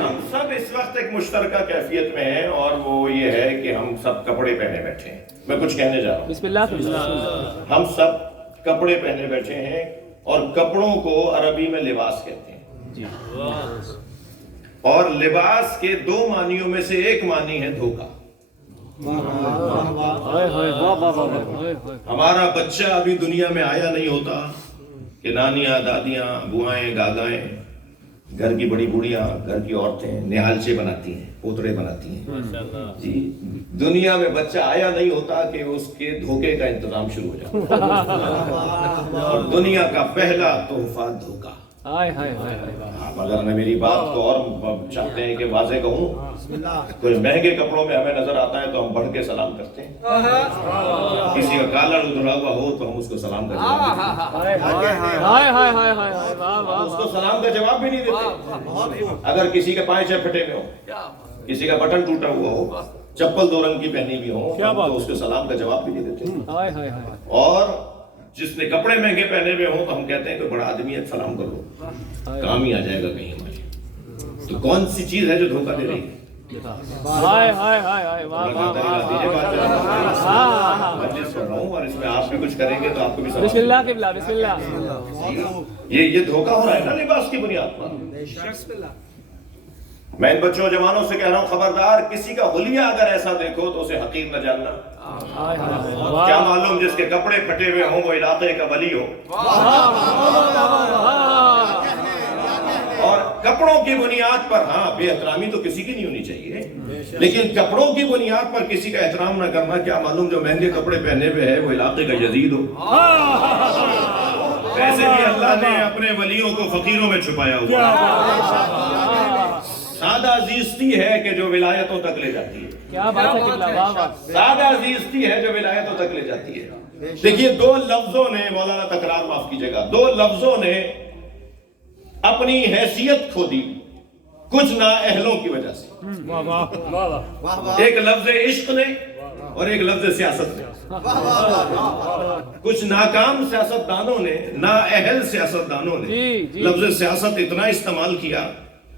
ہم سب اس وقت ایک مشترکہ کیفیت میں ہیں، اور وہ یہ ہے کہ ہم سب کپڑے پہنے بیٹھے ہیں۔ میں کچھ کہنے جا رہا ہوں۔ بسم اللہ۔ ہم سب کپڑے پہنے بیٹھے ہیں، اور کپڑوں کو عربی میں لباس کہتے ہیں، اور لباس کے 2 معنیوں میں سے ایک معنی ہے دھوکہ۔ ہمارا بچہ ابھی دنیا میں آیا نہیں ہوتا کہ نانیاں، دادیاں، بوائیں، گاگائیں، گھر کی بڑی بوڑھیاں، گھر کی عورتیں نہالچے بناتی ہیں، پوتڑے بناتی ہیں۔ جی، دنیا میں بچہ آیا نہیں ہوتا کہ اس کے دھوکے کا انتظام شروع ہو جاتا، اور دنیا کا پہلا تحفہ دھوکہ۔ آپ اگر میں میری بات کو اور چاہتے ہیں کہ واضح کہوں، کوئی مہنگے کپڑوں میں ہمیں نظر آتا ہے تو ہم بڑھ کے سلام کرتے ہیں، کسی کا کالر ادھرا ہوا ہو تو ہم اس کو سلام کرتے ہیں، اس کو سلام کا جواب بھی نہیں دیتے۔ اگر کسی کے پائچے پھٹے ہوئے ہو، کسی کا بٹن ٹوٹا ہوا ہو، چپل 2 رنگ کی پہنی ہوئی ہو، تو اس کو سلام کا جواب بھی نہیں دیتے۔ اور جس نے کپڑے مہنگے پہنے ہوئے ہوں تو ہم کہتے ہیں کہ بڑا آدمی ہے، سلام کر لو، کام ہی آ جائے گا کہیں ہمارے۔ تو کون سی چیز ہے جو دھوکہ دے رہی ہے؟ اور اس میں آپ بھی کچھ کریں گے تو آپ کو بھی بسم اللہ قبلہ، بسم اللہ۔ یہ دھوکہ ہو رہا ہے نا لباس کی بنیاد پر۔ میں ان بچوں جوانوں سے کہہ رہا ہوں، خبردار کسی کا حلیہ اگر ایسا دیکھو تو اسے حقیر نہ جاننا۔ کیا معلوم جس کے کپڑے پھٹے ہوئے ہوں وہ علاقے کا ولی ہو۔ اور کپڑوں کی بنیاد پر، ہاں بے احترامی تو کسی کی نہیں ہونی چاہیے، لیکن کپڑوں کی بنیاد پر کسی کا احترام نہ کرنا، کیا معلوم جو مہنگے کپڑے پہنے ہوئے ہے وہ علاقے کا یزید ہو۔ ویسے بھی اللہ نے اپنے ولیوں کو فقیروں میں چھپایا ہوا۔ سادہ زیستی ہے کہ جو ولایتوں تک لے جاتی ہے۔ کیا بات ہے قبلہ، واہ واہ۔ سادہ زیستی ہے جو ولایتوں تک لے جاتی ہے۔ دیکھیے 2 لفظوں نے، مولانا تکرار معاف کیجئے گا، 2 لفظوں نے اپنی حیثیت کھو دی کچھ نااہلوں کی وجہ سے۔ ایک لفظ عشق نے اور ایک لفظ سیاست نے۔ کچھ ناکام سیاستدانوں نے، نااہل سیاستدانوں نے لفظ سیاست اتنا استعمال کیا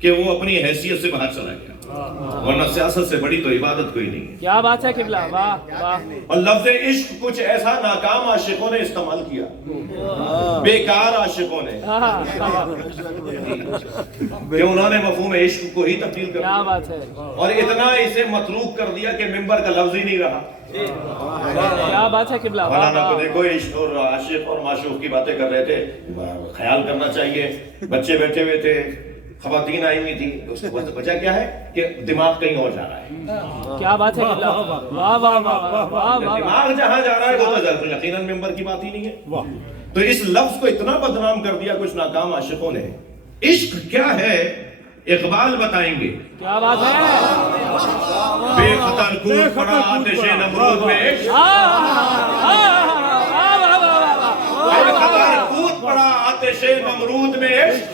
کہ وہ اپنی حیثیت سے باہر چلا گیا، ورنہ سیاست سے بڑی تو عبادت کوئی نہیں ہے۔ کیا بات ہے قبلہ، واہ واہ۔ اور لفظ عشق کچھ ایسا ناکام عاشقوں نے استعمال کیا، بیکار عاشقوں نے، کہ انہوں نے مفہوم عشق کو ہی تبدیل کر کیا دیا، بات ہے، اور اتنا اسے متروک کر دیا کہ منبر کا لفظ ہی نہیں رہا۔ کیا بات ہے قبلہ، واہ مولانا کو واہ۔ دیکھو عشق اور عاشق اور معشوق کی باتیں کر رہے تھے، خیال کرنا چاہیے، بچے بیٹھے ہوئے تھے، خواتین آئی ہوئی تھی، اس کو وجہ کیا ہے کہ دماغ کہیں اور جا رہا ہے۔ کیا بات ہے قبلہ، واہ واہ واہ واہ۔ دماغ جہاں جا رہا ہے وہ تو یقیناً ممبر کی بات ہی نہیں ہے۔ تو اس لفظ کو اتنا بدنام کر دیا کچھ ناکام عاشقوں نے۔ عشق کیا ہے اقبال بتائیں گے۔ کیا بات ہے، بے خطر کود پڑا آتش نمرود میں عشق، بے خطر کود پڑا آتش نمرود میں عشق،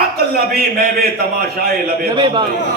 عقل ابھی میوے تماشائے لبے باغ میں،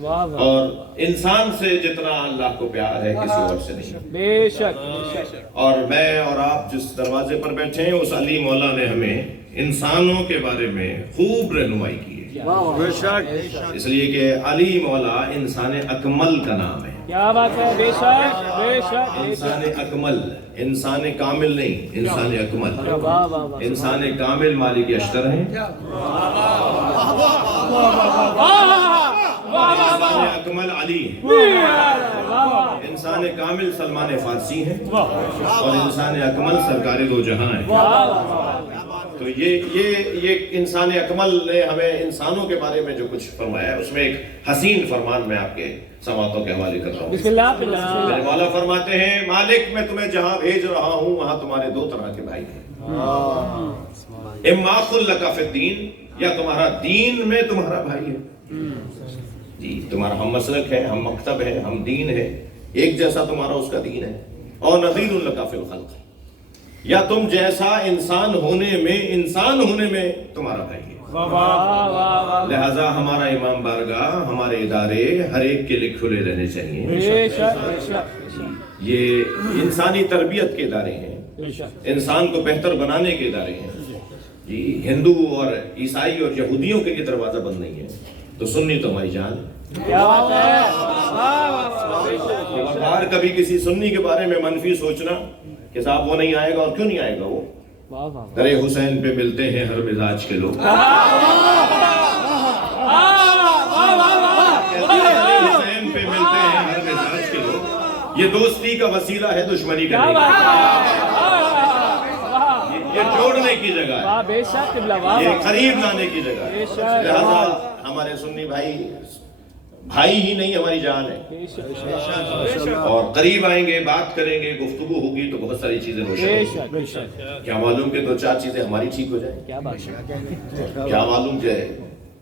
واہ واہ اور انسان سے جتنا اللہ کو پیار ہے کسی اور سے نہیں. بے شک بے شک. اور میں اور آپ جس دروازے پر بیٹھے ہیں اس علی مولا نے ہمیں انسانوں کے بارے میں خوب رہنمائی کی ہے. اس لیے کہ علی مولا انسان اکمل کا نام ہے. کیا بات ہے. بے شک بے شک. انسان اکمل، انسان کامل نہیں، انسان اکمل. واہ واہ واہ. انسان کامل مالک اشتر ہیں، انسان اکمل علی ہیں، انسان کامل سلمان فارسی ہیں، اور انسان اکمل سرکار دو جہاں ہیں. تو یہ انسان اکمل نے ہمیں انسانوں کے بارے میں جو کچھ فرمایا ہے اس میں ایک حسین فرمان میں آپ کے سماعتوں کے حوالے کر رہا ہوں. بسم اللہ. میرے مولا فرماتے ہیں مالک میں تمہیں جہاں بھیج رہا ہوں وہاں تمہارے دو طرح کے بھائی ہیں. اما خلق فی الدین، یا تمہارا دین میں تمہارا بھائی ہے. جی تمہارا ہم مسلک ہے، ہم مکتب ہے، ہم دین ہے، ایک جیسا تمہارا اس کا دین ہے. اور نذیر لک فی الخلق، یا تم جیسا انسان ہونے میں تمہارا بھائی ہے. لہذا ہمارا امام بارگاہ، ہمارے ادارے ہر ایک کے لیے کھلے رہنے چاہیے. بے شک بے شک. یہ انسانی تربیت کے ادارے ہیں، انسان کو بہتر بنانے کے ادارے ہیں. جی ہندو اور عیسائی اور یہودیوں کے لیے دروازہ بند نہیں ہے، تو سنی تو ہماری جان. کیا بات ہے. خبردار کبھی کسی سنی کے بارے میں منفی سوچنا کہ صاحب وہ نہیں آئے گا، اور کیوں نہیں آئے گا؟ وہ درے حسین پہ ملتے ہیں ہر مزاج کے لوگ. حسین پہ ملتے ہیں ہر مزاج کے لوگ. یہ دوستی کا وسیلہ ہے، دشمنی کا نہیں. یہ جوڑنے کی جگہ ہے، بے شک. یہ قریب لانے کی جگہ ہے. لہذا ہمارے سنی بھائی ہی نہیں، ہماری جان ہے. اور قریب آئیں گے، بات کریں گے، گفتگو ہوگی تو بہت ساری چیزیں روشن ہوں گی. کیا معلوم کہ دو چار چیزیں ہماری ٹھیک ہو جائیں، کیا بات ہے. کیا معلوم کہ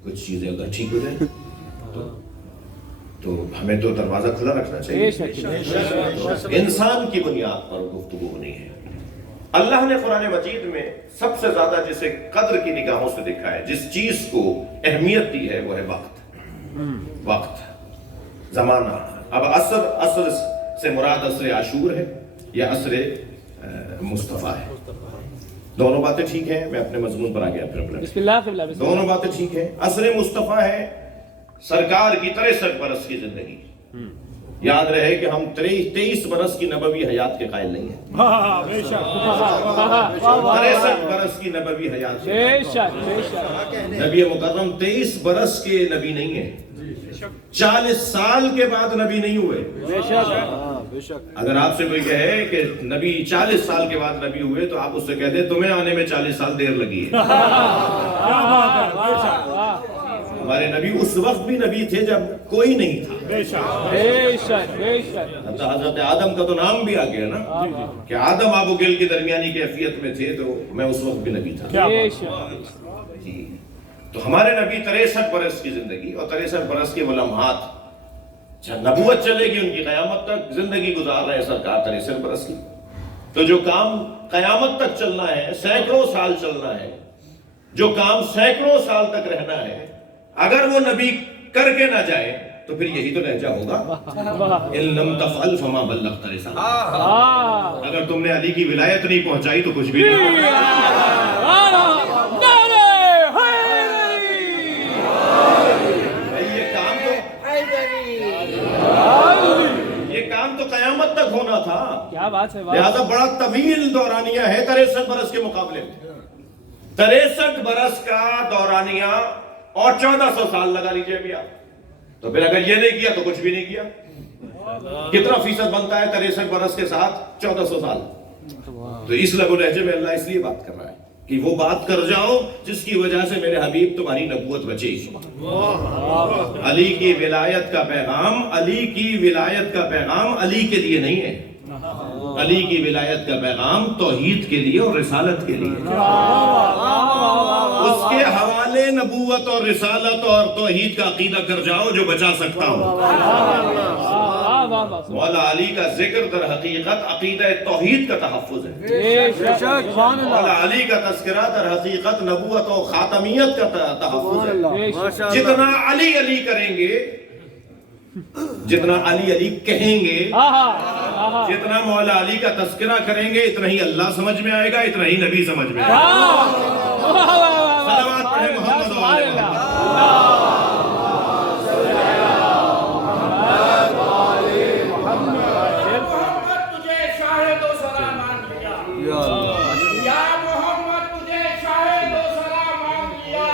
کچھ چیزیں ادھر ٹھیک ہو جائیں. تو ہمیں تو دروازہ کھلا رکھنا چاہیے. انسان کی بنیاد پر گفتگو ہونی ہے. اللہ نے قرآن مجید میں سب سے زیادہ جسے قدر کی نگاہوں سے دیکھا ہے، جس چیز کو اہمیت دی ہے، وہ ہے وقت. وقت، زمانہ. اب عصر سے مراد عصر عاشور ہے یا عصر مصطفیٰ ہے؟ دونوں باتیں ٹھیک ہیں. میں اپنے مضمون پر آ گیا پھر. بسم اللہ. دونوں باتیں ٹھیک ہیں. عصر مصطفیٰ ہے سرکار کی 63 برس کی زندگی. یاد رہے کہ ہم 23 برس کی نبوی حیات کے قائل نہیں ہیں. 63 برس کی نبوی حیات کے بے شک بے شک. نبی مکرم 23 برس کے نبی نہیں ہیں. 40 سال کے بعد نبی نہیں ہوئے. اگر آپ سے کوئی کہے کہ نبی 40 سال کے بعد نبی ہوئے تو آپ اس سے کہہ دیں تمہیں آنے میں 40 سال دیر لگی ہے. ہمارے نبی اس وقت بھی نبی تھے جب کوئی نہیں تھا. بے شک بے شک. حضرت آدم کا تو نام بھی آ گیا نا کہ آدم آب و گل کی درمیانی کیفیت میں تھے، تو میں اس وقت بھی نبی تھا. جی تو ہمارے نبی 63 برس کی زندگی اور 63 برس کے وہ لمحات جب نبوت چلے گی ان کی قیامت تک زندگی گزار رہے ہیں سرکار 63 برس کی. تو جو کام قیامت تک چلنا ہے، سینکڑوں سال چلنا ہے، جو کام سینکڑوں سال تک رہنا ہے، اگر وہ نبی کر کے نہ جائے تو پھر یہی تو لہجہ ہوگا ان لم تفعل فما بلغت رسالت. اگر تم نے علی کی ولایت نہیں پہنچائی تو کچھ بھی نہیں. یہ کام تو قیامت تک ہونا تھا. کیا بات ہے. لہذا بڑا طویل دورانیہ ہے 63 برس کے مقابلے میں. 63 برس کا دورانیہ اور 1400 سال لگا لیجئے بھی آپ. تو پھر اگر یہ نہیں کیا تو کچھ بھی نہیں کیا. کتنا فیصد بنتا ہے 63 برس کے ساتھ 1400 سال؟ تو اس لب و لہجے میں اللہ اس لیے بات کر رہا ہے کہ وہ بات کر جاؤ جس کی وجہ سے میرے حبیب تمہاری نبوت بچے. علی کی ولایت کا پیغام، علی کی ولایت کا پیغام علی کے لیے نہیں ہے. علی کی ولایت کا پیغام توحید کے لیے اور رسالت کے لیے. اس کے حوالے نبوت اور رسالت اور توحید کا عقیدہ کر جاؤ جو بچا سکتا ہوں. مولا علی کا ذکر در حقیقت عقیدہ توحید کا تحفظ ہے. مولا علی کا تذکرہ در حقیقت نبوت و خاتمیت کا تحفظ ہے. جتنا علی علی کریں گے جتنا علی علی کہیں گے، جتنا مولا علی کا تذکرہ کریں گے، اتنا ہی اللہ سمجھ میں آئے گا، اتنا ہی نبی سمجھ میں آئے گا۔ صلوات پڑھیں محمد و آل محمد۔ محمد تجھے شاہد و سلام مان لیا، یا محمد تجھے شاہد و سلام مان لیا،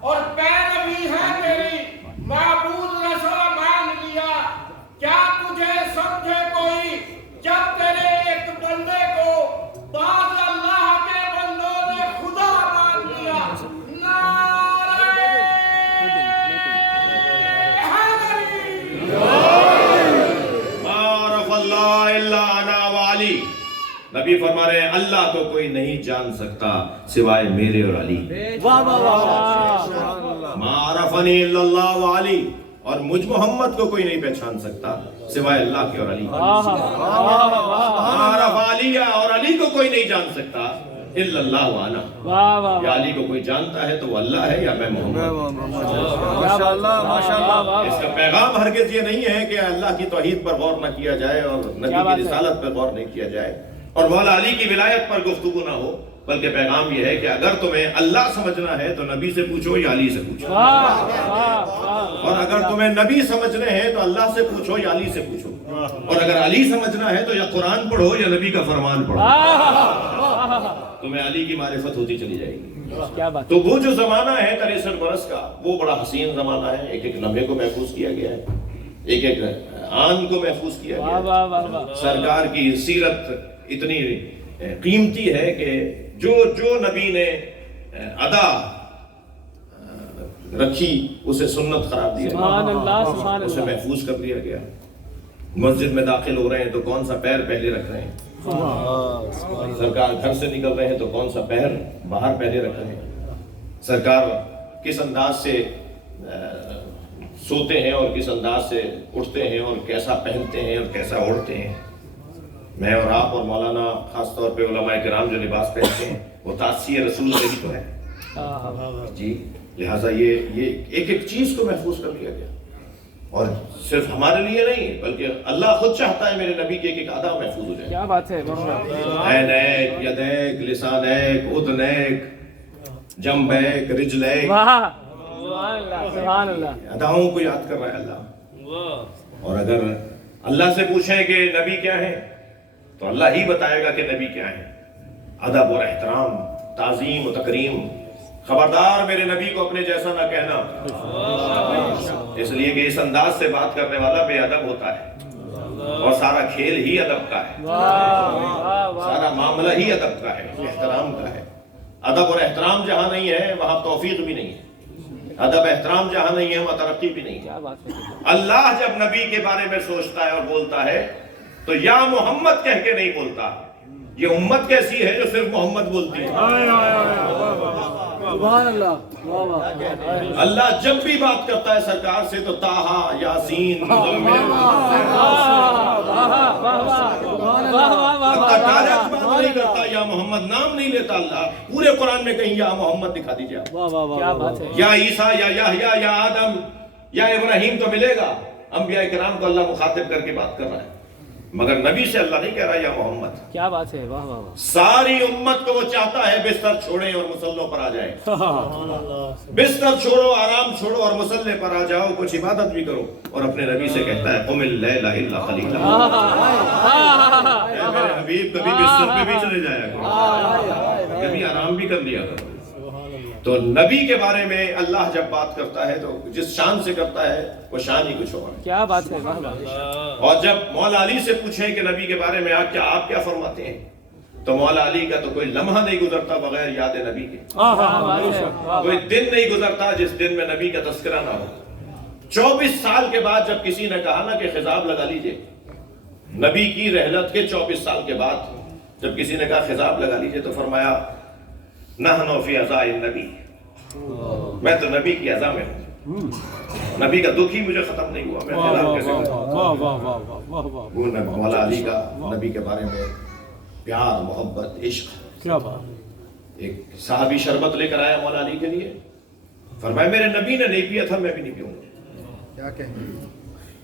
اور پیروی ہے تیری معبود رسا مان لیا۔ کیا تجھے سمجھے کوئی جب تیرے ایک بندے کو بعض اللہ کے بندوں نے خدا مان لیا؟ نعرہ حیدری! عارف اللہ الا انا والی۔ نبی فرما رہے ہیں اللہ کو کوئی نہیں جان سکتا سوائے میرے اور علی۔ ما عرفنی الا اللہ والی، اور مجھ محمد کو کوئی نہیں پہچان سکتا سوائے اللہ کے اور علی۔ عارف علی، اور علی کو کوئی نہیں جان سکتا الا اللہ وانا۔ یا علی کو کوئی جانتا ہے تو وہ اللہ ہے یا میں محمد۔ اس کا پیغام ہرگز یہ نہیں ہے کہ اللہ کی توحید پر غور نہ کیا جائے اور نبی کی رسالت پر غور نہیں کیا جائے اور مولا علی کی ولایت پر گفتگو نہ ہو، بلکہ پیغام یہ ہے کہ اگر تمہیں اللہ سمجھنا ہے تو نبی سے پوچھو یا علی سے پوچھو، اور اگر تمہیں نبی سمجھنے ہیں تو اللہ سے پوچھو یا علی سے پوچھو، اور اگر علی سمجھنا ہے تو یا قرآن پڑھو یا نبی کا فرمان پڑھو، تمہیں علی کی معرفت ہوتی چلی جائے گی۔ تو وہ جو زمانہ ہے 63 برس کا، وہ بڑا حسین زمانہ ہے، ایک ایک لمحے کو محفوظ کیا گیا ہے، ایک ایک آن کو محفوظ کیا گیا ہے۔ سرکار کی سیرت اتنی قیمتی ہے کہ جو نبی نے ادا رکھی اسے سنت قرار دیا گیا، اسے محفوظ کر دیا گیا۔ مسجد میں داخل ہو رہے ہیں تو کون سا پیر پہلے رکھ رہے ہیں، سرکار گھر سے نکل رہے ہیں تو کون سا پیر باہر پہلے رکھ رہے ہیں، سرکار کس انداز سے سوتے ہیں اور کس انداز سے اٹھتے ہیں اور کیسا پہنتے ہیں اور کیسا اوڑھتے ہیں۔ میں اور آپ اور مولانا خاص طور پہ علماء کرام جو لباس پہنتے ہیں وہ تاثیر رسول سے ہی تو ہے جی، لہٰذا یہ ایک ایک چیز کو محفوظ کر لیا گیا، اور صرف ہمارے لیے نہیں بلکہ اللہ خود چاہتا ہے میرے نبی کے ایک ایک ادا محفوظ ہو جائے۔ کیا بات ہے، عینیک، یدیک، لسانیک، اذنیک، جنبیک، رجلیک، سبحان اللہ، اداؤں کو یاد کر رہا ہے اللہ۔ اور اگر اللہ سے پوچھیں کہ نبی کیا ہے تو اللہ ہی بتائے گا کہ نبی کیا ہے۔ ادب اور احترام، تعظیم و تکریم، خبردار میرے نبی کو اپنے جیسا نہ کہنا، اس لیے کہ اس انداز سے بات کرنے والا بے ادب ہوتا ہے، اور سارا کھیل ہی ادب کا ہے، سارا معاملہ ہی ادب کا ہے، احترام کا ہے۔ ادب اور احترام جہاں نہیں ہے وہاں توفیق بھی نہیں ہے، ادب احترام جہاں نہیں ہے وہاں ترقی بھی نہیں ہے۔ اللہ جب نبی کے بارے میں سوچتا ہے اور بولتا ہے تو یا محمد کہہ کے نہیں بولتا۔ یہ امت کیسی ہے جو صرف محمد بولتی ہے؟ سبحان اللہ، اللہ جب بھی بات کرتا ہے سرکار سے تو طٰہٰ، یاسین، مزمل، ڈائریکٹ بات نہیں کرتا، یا محمد نام نہیں لیتا اللہ۔ پورے قرآن میں کہیں یا محمد دکھا دیجیے آپ، کیا بات ہے، یا عیسیٰ، یا یحییٰ، یا آدم، یا ابراہیم تو ملے گا، انبیاء کرام کو اللہ مخاطب کر کے بات کر رہا ہے، مگر نبی سے اللہ نہیں کہہ رہا یا محمد۔ کیا بات ہے، واہ واہ واہ، ساری امت کو وہ چاہتا ہے بستر چھوڑیں اور مصلوں پر آ جائیں، بستر چھوڑو، آرام چھوڑو اور مصلے پر آ جاؤ، کچھ عبادت بھی کرو، اور اپنے نبی سے کہتا ہے قم اللیل الا قلیلا، اے میرے حبیب کبھی بستر پہ بھی چلے جایا کرو، کبھی آرام بھی کر لیا کرو۔ تو نبی کے بارے میں اللہ جب بات کرتا ہے تو جس شان سے کرتا ہے وہ شان ہی کچھ ہوگا۔ کیا بات ہے، واہ واہ، اور جب مولا علی سے پوچھیں کہ نبی کے بارے میں آپ کیا فرماتے ہیں تو مولا علی کا تو کوئی لمحہ نہیں گزرتا بغیر یاد نبی کے، کوئی دن نہیں گزرتا جس دن میں نبی کا تذکرہ نہ ہو۔ 24 سال کے بعد جب کسی نے کہا نا کہ خضاب لگا لیجئے، نبی کی رحلت کے 24 سال کے بعد جب کسی نے کہا خضاب لگا لیجئے تو فرمایا نحن فی عزاء النبی، میں تو نبی کی عزا میں ہوں، نبی کا دکھ ہی مجھے ختم نہیں ہوا، میں خضاب کیسے کروں؟ وہ مولا علی کا نبی کے بارے میں پیار، محبت، عشق۔ کیا بات، ایک صحابی شربت لے کر آیا مولا علی کے لیے، فرمایا میرے نبی نے نہیں پیا تھا میں بھی نہیں پیوں گا۔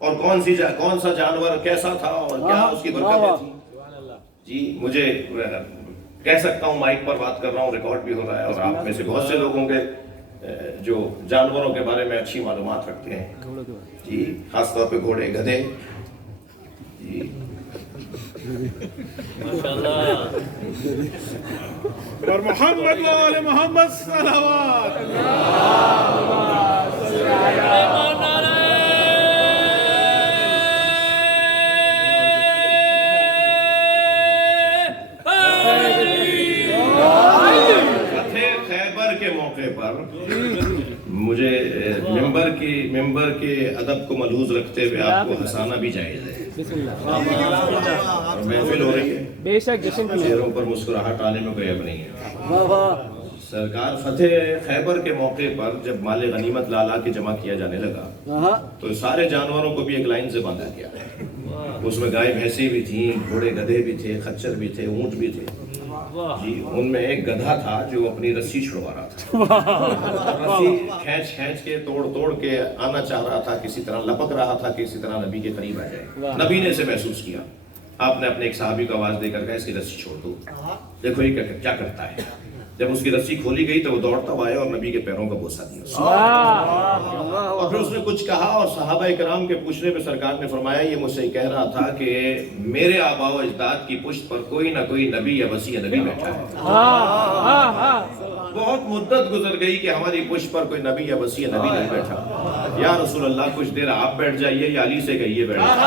اور کون سا جانور کیسا تھا اور کیا اس کی برکتیں تھیں. جی مجھے کہہ سکتا ہوں مائک پر بات کر رہا ہوں, ریکارڈ بھی ہو رہا ہے, اور آپ میں سے بہت سے لوگوں کے جو جانوروں کے بارے میں اچھی معلومات رکھتے ہیں جی, خاص طور پہ گھوڑے, گدھے جی. اور محمد و آل محمد صلوات. خیبر کے موقع پر مجھے ممبر کے ادب کو ملحوظ رکھتے ہوئے آپ کو ہنسانا بھی جائز ہے. محفل ہو رہی ہے, بے شک جشن کی چہروں پر مسکراہٹ آنے میں کوئی عیب نہیں ہے. سرکار فتح خیبر کے موقع پر جب مال غنیمت لا کے جمع کیا جانے لگا تو سارے جانوروں کو بھی ایک لائن سے باندھا گیا. اس میں گائے بھینسیں بھی تھیں, گھوڑے گدھے بھی تھے, خچر بھی تھے, اونٹ بھی تھے جی. ان میں ایک گدھا تھا جو اپنی رسی چھڑوا رہا تھا, رسی کھینچ کے توڑ کے آنا چاہ رہا تھا, کسی طرح لپک رہا تھا, کسی طرح نبی کے قریب آ جائے. نبی نے اسے محسوس کیا, آپ نے اپنے ایک صحابی کو آواز دے کر کہا اس کی رسی چھوڑ دو, دیکھو یہ کیا کرتا ہے. جب اس کی رسی کھولی گئی تو وہ دوڑتا ہوا آیا اور نبی کے پیروں کا بوسہ دیا, اور پھر اس نے کچھ کہا, اور صحابہ کرام کے پوچھنے پہ سرکار نے فرمایا یہ مجھ سے کہہ رہا تھا کہ میرے آبا و اجداد کی پشت پر کوئی نہ کوئی نبی یا وسیع نبی بیٹھا ہے. بہت مدت گزر گئی کہ ہماری پشت پر کوئی نبی یا وسیع نبی نہیں بیٹھا. یا رسول اللہ کچھ دیر آپ بیٹھ جائیے یا علی سے کہیے بیٹھ جائیے.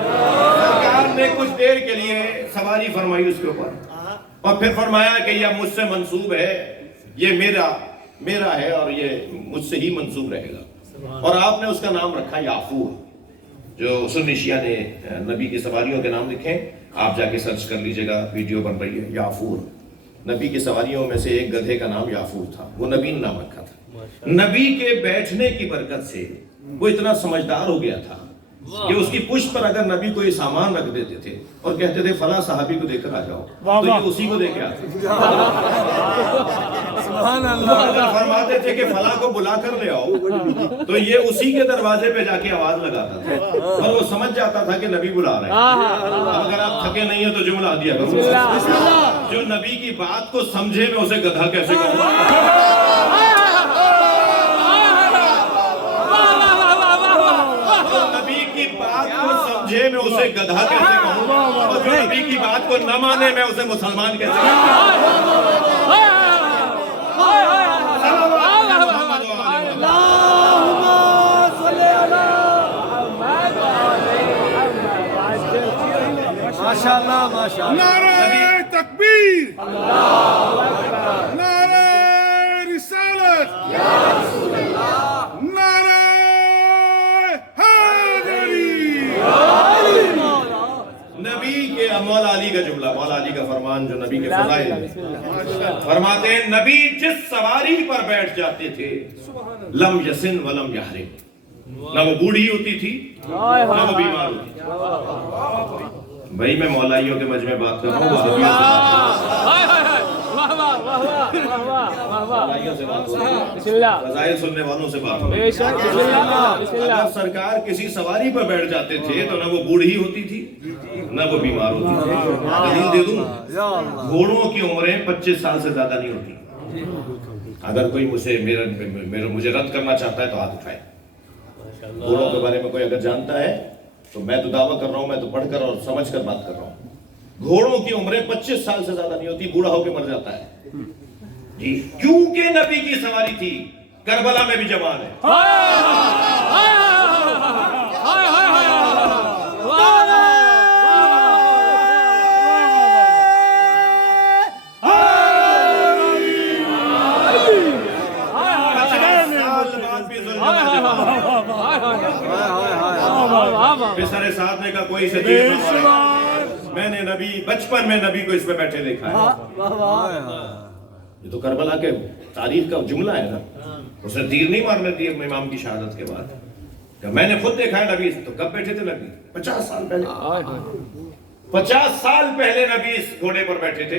سرکار نے کچھ دیر کے لیے سواری فرمائی اس کے اوپر, اور پھر فرمایا کہ یہ مجھ سے منسوب ہے, یہ میرا ہے اور یہ مجھ سے ہی منسوب رہے گا. اور آپ نے اس کا نام رکھا یافور. جو سنی شیعہ نے نبی کی سواریوں کے نام لکھے, آپ جا کے سرچ کر لیجئے گا, ویڈیو بن رہی ہے. یافور نبی کی سواریوں میں سے ایک گدھے کا نام یافور تھا, وہ نبی نے نام رکھا تھا. نبی کے بیٹھنے کی برکت سے وہ اتنا سمجھدار ہو گیا تھا کہ اس کی پشت پر اگر نبی کوئی سامان رکھ دیتے تھے اور کہتے تھے فلاں صحابی کو دے کر آ جاؤ, تو یہ اسی کو دے کے آتے. اگر فرماتے تھے کہ فلاں کو بلا کر لے آؤ تو یہ اسی کے دروازے پہ جا کے آواز لگاتا تھا, اور وہ سمجھ جاتا تھا کہ نبی بلا رہے ہیں. اگر آپ تھکے نہیں ہو تو جملہ دیا کرو, جو نبی کی بات کو سمجھے میں اسے گدھا کیسے کہوں. سمجھے میں اسے گدھا کیسے کہوں, اور جو نبی کی بات کو نہ مانے میں اسے مسلمان کیسے کہوں. نعرہ تکبیر, نعرہ رسالت, نعرہ نبی کے مولا علی کا جملہ, مولا علی کا فرمان جو نبی کے فضائل فرماتے ہیں, نبی جس سواری پر بیٹھ جاتے تھے لم یسن ولم یحرم, نہ وہ بوڑھی ہوتی تھی نہ وہ بیمار ہوتی تھی. بھائی میں مولائیوں کے مجمع بات کر رہا ہوں, فضائل سننے والوں سے بات ہو. اگر سرکار کسی سواری پر بیٹھ جاتے تھے تو نہ وہ بوڑھی ہوتی تھی نہ وہ بیمار ہوتی تھی. دلیل دے دوں, گھوڑوں کی عمریں 25 سال سے زیادہ نہیں ہوتی. اگر کوئی مجھے رد کرنا چاہتا ہے تو ہاتھ اٹھائے. گھوڑوں کے بارے میں کوئی اگر جانتا ہے تو میں تو دعویٰ کر رہا ہوں, میں تو پڑھ کر اور سمجھ کر بات کر رہا ہوں. گھوڑوں کی عمریں 25 سال سے زیادہ نہیں ہوتی, بوڑھا ہو کے مر جاتا ہے جی, کیونکہ نبی کی سواری تھی. کربلا میں بھی جوان ہے. پسر ساتھ نے کا کوئی شدید میں نے نبی بچپن میں نبی کو اس میں بیٹھے دیکھا ہے. یہ تو کربلا کے تاریخ کا جملہ ہے نا, اس نے تیر نہیں مارنے دی امام کی شہادت کے بعد. میں نے خود دیکھا ہے نبی, تو کب بیٹھے تھے نبی؟ 50 سال پہلے. 50 سال پہلے نبی اس گھوڑے پر بیٹھے تھے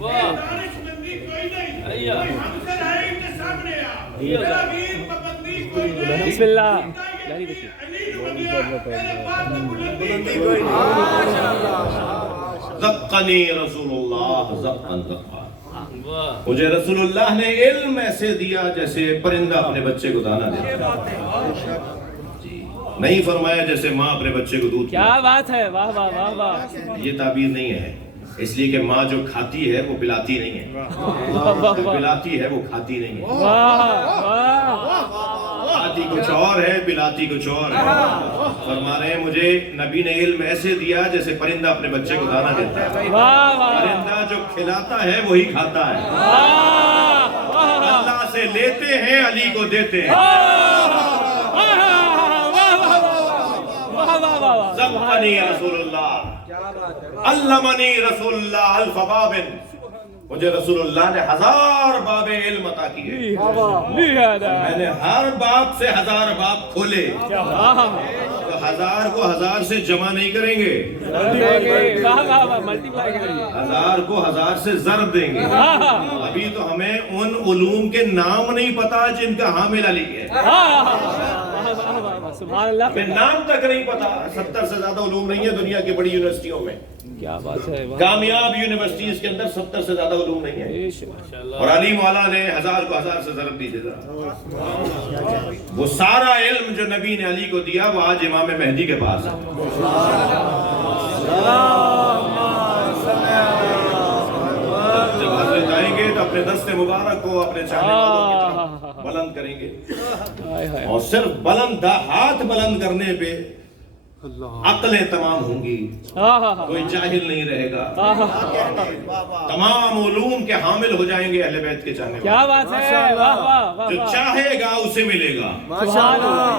دانشمندی کوئی نہیں ہم سے رہے ان کے سامنے میرا ویر پابندی کوئی نہیں بسم اللہ علی نبی میرے بعد میں بلندی کوئی نہیں زقنی رسول اللہ زقن زقا، مجھے رسول اللہ نے علم ایسے دیا جیسے پرندہ اپنے بچے کو دانا دیتا ہے، نہیں فرمایا جیسے ماں اپنے بچے کو دودھ کیا بات ہے، واہ واہ واہ واہ، یہ تعبیر نہیں ہے، اس لیے کہ ماں جو کھاتی ہے وہ پلاتی نہیں ہے، جو پلاتی ہے وہ کھاتی نہیں ہے، واہ واہ، کھاتی کچھ اور ہے پلاتی کچھ اور ہے۔ فرما رہے ہیں مجھے نبی نے علم ایسے دیا جیسے پرندہ اپنے بچے کو دانا دیتا ہے، واہ واہ، پرندہ جو کھلاتا ہے وہی کھاتا ہے، اللہ سے لیتے ہیں علی کو دیتے ہیں۔ زقنی رسول اللہ علمنی رسول اللہ الف باب، مجھے رسول اللہ نے 1000 باب علم عطا کیے، میں نے ہر باب سے 1000 باب کھولے، تو 1000 کو 1000 سے جمع نہیں کریں گے، 1000 کو 1000 سے ضرب دیں گے۔ ابھی تو ہمیں ان علوم کے نام نہیں پتا جن کا حامل علی ہے، سبحان اللہ، ہمیں نام تک نہیں پتا۔ 70 سے زیادہ علوم نہیں ہے دنیا کی بڑی یونیورسٹیوں میں، کیا بات ہے، کامیاب یونیورسٹیز کے اندر 70 سے زیادہ علوم نہیں ہے، اور علی مولا نے 1000 کو 1000 سے ضرب دیجیے ذرا۔ وہ سارا علم جو نبی نے علی کو دیا وہ آج امام مہدی کے پاس ہے۔ جب حضرت آئیں گے تو اپنے دست مبارک کو اپنے چاہنے والوں کی طرف بلند کریں گے، اور صرف بلند ہاتھ بلند کرنے پہ عقلیں تمام ہوں گی، کوئی جاہل نہیں رہے گا، تمام علوم کے حامل ہو جائیں گے اہل بیت کے چاہنے والے، کیا بات ہے، واہ واہ واہ، جو چاہے گا اسے ملے گا۔ سبحان اللہ،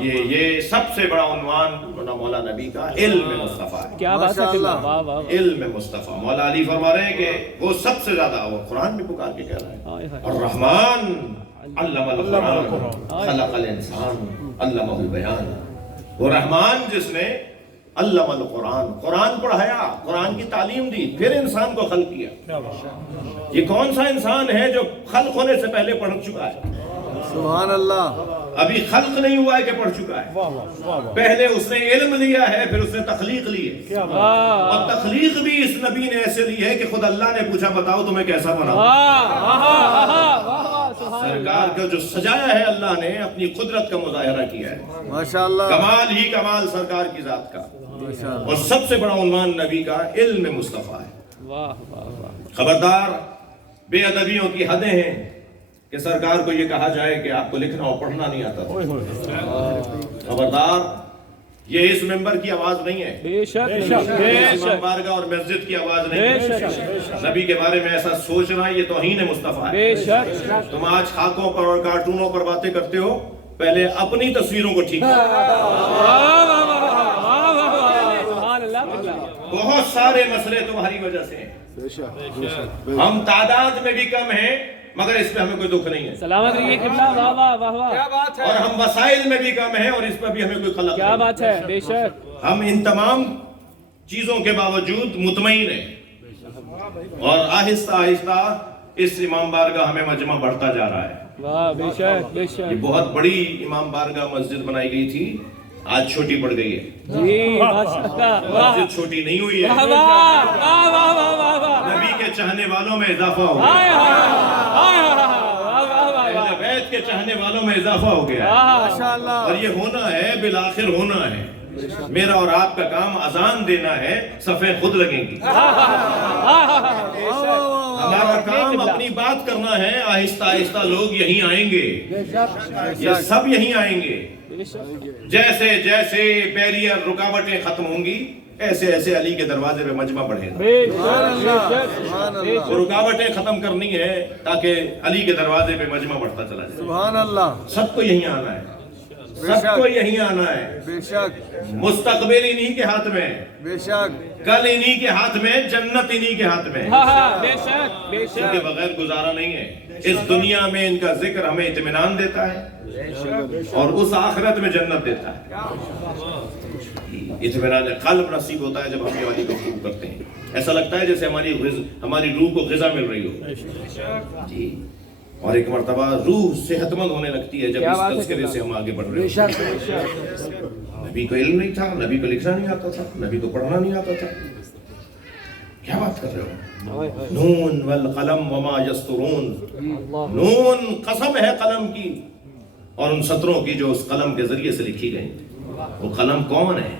یہ سب سے بڑا عنوان مولا نبی کا علم مصطفیٰ ہے، کیا بات ہے، واہ واہ، علم مصطفیٰ۔ مولا علی فرما رہے ہیں کہ وہ سب سے زیادہ، وہ قرآن میں پکار کے کہہ رہا ہے، الرحمن علم القرآن خلق الانسان علمہ البیان، وہ رحمان جس نے علم القرآن، قرآن پڑھایا، قرآن کی تعلیم دی، پھر انسان کو خلق کیا۔ یہ کون سا انسان ہے جو خلق ہونے سے پہلے پڑھ چکا ہے؟ سبحان اللہ، ابھی خلق نہیں ہوا ہے کہ پڑھ چکا ہے، پہلے اس نے علم لیا ہے، پھر اس نے تخلیق لی ہے، اور تخلیق بھی اس نبی نے ایسے لی ہے کہ خود اللہ نے پوچھا بتاؤ تمہیں کیسا بناؤں۔ سرکار کا جو سجایا ہے اللہ نے اپنی قدرت کا مظاہرہ کیا ہے، ماشاءاللہ، کمال ہی کمال سرکار کی ذات کا، ماشاءاللہ، اور سب سے بڑا عنوان نبی کا علم مصطفیٰ ہے۔ واہ واہ واہ، خبردار بے ادبیوں کی حدیں ہیں کہ سرکار کو یہ کہا جائے کہ آپ کو لکھنا اور پڑھنا نہیں آتا تھا۔ خبردار، یہ اس ممبر کی آواز نہیں ہے، بے شک بے امام شک بارگاہ اور مسجد کی آواز نہیں بے ہے۔ شک نبی کے بارے میں ایسا سوچنا یہ توہین مصطفیٰ ہے۔ بے شک، تم آج خاکوں پر اور کارٹونوں پر باتیں کرتے ہو، پہلے اپنی تصویروں کو ٹھیک کرو۔ سبحان اللہ، بہت سارے مسئلے تمہاری وجہ سے ہیں، ہم تعداد میں بھی کم ہیں مگر اس پہ ہمیں کوئی دکھ نہیں ہے، سلامت رہیے قبلہ، واہ واہ واہ واہ، اور ہم وسائل میں بھی کم ہیں اور اس پہ بھی ہمیں کوئی خلق کیا نہیں بات ہے، بے شک، ہے۔ ہم ان تمام چیزوں کے باوجود مطمئن ہیں، اور آہستہ آہستہ اس امام بارگاہ ہمیں مجمع بڑھتا جا رہا ہے۔ واہ، بے شک بے یہ شک، بہت بڑی امام بارگاہ مسجد بنائی گئی تھی، آج چھوٹی پڑ گئی ہے۔ جی ماشاء اللہ، واہ مسجد چھوٹی نہیں ہوئی ہے، واہ واہ واہ واہ واہ واہ واہ، نبی کے چاہنے والوں میں اضافہ ہو گیا، ہائے ہائے، واہ واہ واہ اہل واہ، بیت کے چاہنے والوں میں اضافہ ہو گیا ہے، ماشاءاللہ، اور یہ ہونا ہے، بالآخر ہونا ہے۔ میرا اور آپ کا کام اذان دینا ہے، صفیں خود لگیں گی۔ ہمارا کام اپنی بات کرنا ہے، آہستہ آہستہ لوگ یہیں آئیں گے، یہ سب یہیں آئیں گے۔ جیسے جیسے بیریئر رکاوٹیں ختم ہوں گی، ایسے ایسے علی کے دروازے پہ مجمع بڑھے گا۔ بے شک، وہ رکاوٹیں ختم کرنی ہے تاکہ علی کے دروازے پہ مجمع بڑھتا چلا جائے۔ سبحان اللہ، سب کو یہیں آنا ہے، سب کو یہیں آنا ہے۔ بے شک، مستقبل انہی کے ہاتھ میں، بے شک، کل انہی کے ہاتھ میں، جنت انہی کے ہاتھ میں، ہاں ہاں، بے شک بے ان کے شک، بغیر گزارا نہیں ہے۔ اس دنیا میں ان کا ذکر ہمیں اطمینان دیتا ہے، اور اس آخرت میں جنت دیتا ہے۔ اطمینان قلب نصیب ہوتا ہے جب ہم یہ والی گفتگو کرتے ہیں۔ ایسا لگتا ہے جیسے ہماری روح کو غذا مل رہی ہو جی. اور ایک مرتبہ روح صحت مند ہونے لگتی ہے جب اس تذکرے سے ہم آگے بڑھ رہے ہیں. نبی کو علم نہیں تھا, نبی کو لکھنا نہیں آتا تھا, نبی کو پڑھنا نہیں آتا تھا. کیا بات کر رہے ہو؟ نون والقلم وما یسطرون. نون قسم ہے قلم کی اور ان سطروں کی جو اس قلم کے ذریعے سے لکھی گئی. وہ قلم کون ہے؟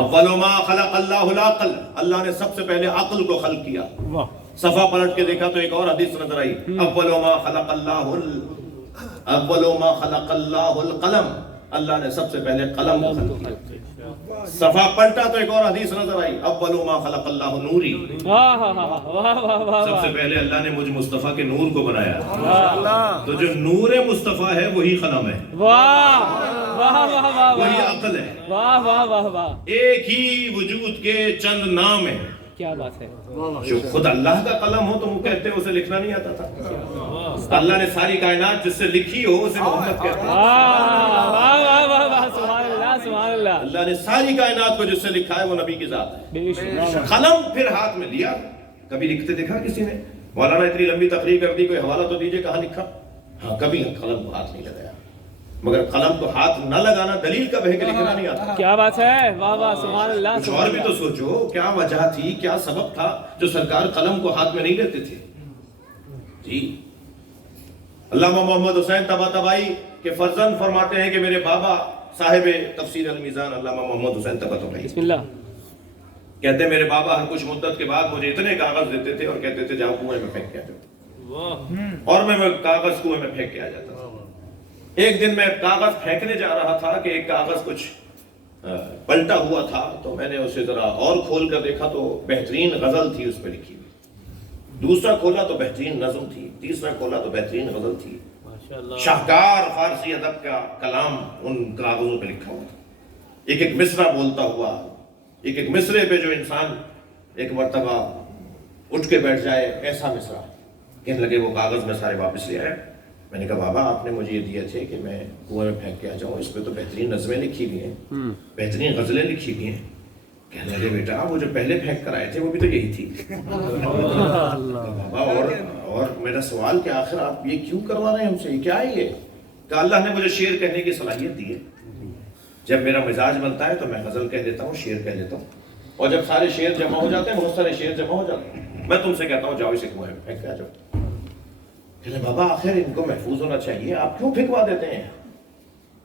اول ما خلق اللہ العقل. اللہ نے سب سے پہلے عقل کو خلق کیا. صفحہ پلٹ کے دیکھا تو ایک اور حدیث نظر آئی, اول ما خلق اللہ القلم. اللہ نے سب سے پہلے قلم کو خلق کیا. صفحہ پلٹا تو ایک اور حدیث نظر آئی, اول ما خلق اللہ نوری. سب سے پہلے اللہ نے مجھ مصطفیٰ کے نور کو بنایا. تو جو نور مصطفیٰ ہے وہی قلم ہے, وہی عقل ہے. ایک ہی وجود کے چند نام ہیں. کیا بات ہے. جو خود اللہ کا قلم ہو تو وہ کہتے ہیں اسے لکھنا نہیں آتا تھا. اللہ نے ساری کائنات جس سے لکھی ہو اسے محمد کہتے ہیں. سبحان اللہ. اللہ نے ساری کائنات کو جس سے لکھا ہے وہ نبی کی ذات ہے. قلم پھر ہاتھ میں لیا. کبھی لکھتے دیکھا کسی نے؟ مولانا اتنی لمبی تقریر کر دی, کوئی حوالہ تو دیجئے کہاں لکھا. ہاں, کبھی قلم کو ہاتھ نہیں لگایا. مگر قلم کو ہاتھ نہ لگانا دلیل کب ہے کہ لکھنا نہیں آتا. کیا بات ہے. واہ واہ سبحان اللہ. کچھ اور بھی تو سوچو, کیا وجہ تھی, کیا سبب تھا جو سرکار قلم کو ہاتھ میں نہیں لیتے تھے. جی, علامہ محمد حسین طباطبائی کے فرزند فرماتے ہیں کہ میرے بابا صاحب تفسیر المیزان علامہ محمد حسین طباطبائی بسم اللہ کہتے ہیں میرے بابا ہر کچھ مدت کے بعد مجھے اتنے کاغذ دیتے تھے اور کہتے تھے جاؤ کنویں میں پھینک کے آ جاؤ, اور میں کاغذ کنویں میں پھینک کے آ جاتا تھا. ایک دن میں کاغذ پھینکنے جا رہا تھا کہ ایک کاغذ کچھ پلٹا ہوا تھا, تو میں نے اسے ذرا اور کھول کر دیکھا تو بہترین غزل تھی اس پہ لکھی ہوئی. دوسرا کھولا تو بہترین نظم تھی, تیسرا کھولا تو بہترین غزل تھی. شاہکار فارسی ادب کا کلام ان کاغذوں پہ لکھا ہوا تھا. ایک ایک مصرع بولتا ہوا, ایک ایک مصرے پہ جو انسان ایک مرتبہ اٹھ کے بیٹھ جائے, ایسا مصرع. کہنے لگے وہ کاغذ میں سارے واپس لے آئے. میں نے کہا بابا آپ نے مجھے یہ دیے تھے کہ میں کنویں میں پھینک کے آ جاؤں, اس پہ تو بہترین نظمیں لکھی ہوئی ہیں, بہترین غزلیں لکھی ہوئی ہیں. کہنے لگے بیٹا وہ جو پہلے پھینک کر آئے تھے وہ بھی تو یہی تھی. بابا اور میرا سوال کہ آخر آپ یہ کیوں کروا رہے ہیں ہم سے, یہ کیا ہے یہ؟ کہ اللہ نے مجھے شعر کہنے کی صلاحیت دی ہے. جب میرا مزاج بنتا ہے تو میں غزل کہہ دیتا ہوں, شعر کہہ دیتا ہوں, اور جب سارے شعر جمع ہو جاتے ہیں, بہت سارے شعر جمع ہو جاتے ہیں, میں تم سے کہتا ہوں جاؤ اسے کنویں میں پھینک کے آ جاؤ. کہنے بابا آخر ان کو محفوظ ہونا چاہیے, آپ کیوں پھینکوا دیتے ہیں؟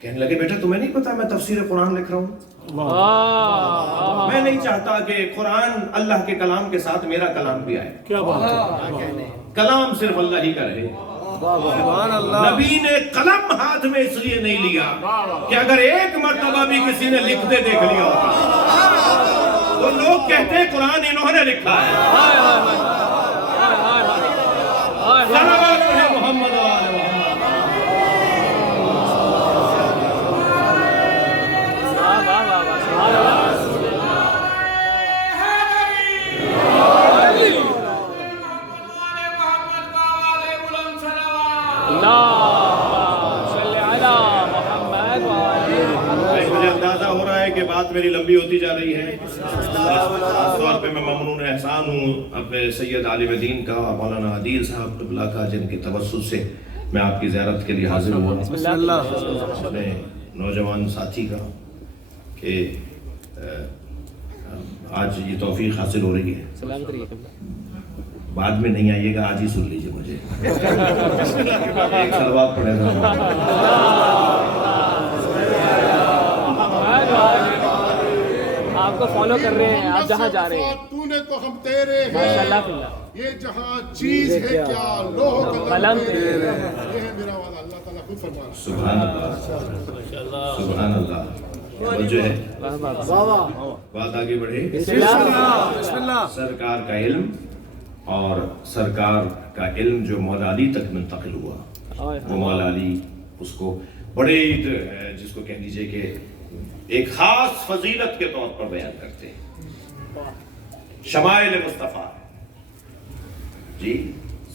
کہنے لگے بیٹا تمہیں نہیں پتا میں تفسیر قرآن لکھ رہا ہوں. میں نہیں چاہتا کہ قرآن اللہ کے کلام کے ساتھ میرا کلام بھی آئے. کیا بات ہے. کلام صرف اللہ ہی کا رہے. نبی نے قلم ہاتھ میں اس لیے نہیں لیا کہ اگر ایک مرتبہ بھی کسی نے لکھتے دیکھ لیا ہوتا تو لوگ کہتے ہیں قرآن انہوں نے لکھا ہے. محمد مجھے اندازہ ہو رہا ہے کہ بات میری لمبی ہوتی جا رہی ہے. خاص طور پہ میں ممنون احسان ہوں اپنے سید عالم دین کا اور مولانا عادل صاحب قبلہ کا, جن کی توسط سے میں آپ کی زیارت کے لیے حاضر ہوا. اپنے نوجوان ساتھی کا کہ آج یہ توفیق حاصل ہو رہی ہے. بعد میں نہیں آئیے گا, آج ہی سن لیجیے مجھے. ایک صلوات پڑھے گا. آپ کو فالو کر رہے ہیں, آپ جہاں جا رہے ہیں. تو نے تو ہم تیرے ہیں, ماشاءاللہ. یہ جہاں چیز ہے کیا لوح قلم تیرے ہیں. یہ ہے میرا والا, اللہ تعالیٰ خود فرما رہا ہے. سبحان اللہ, سبحان اللہ. جو ہے بات آگے بڑھے. بسم اللہ. سرکار کا علم اور سرکار کا علم جو مولا علی تک منتقل ہوا, وہ مولا علی اس کو بڑے جس کو کہہ دیجئے کہ ایک خاص فضیلت کے طور پر بیان کرتے ہیں. شمائل مصطفیٰ جی,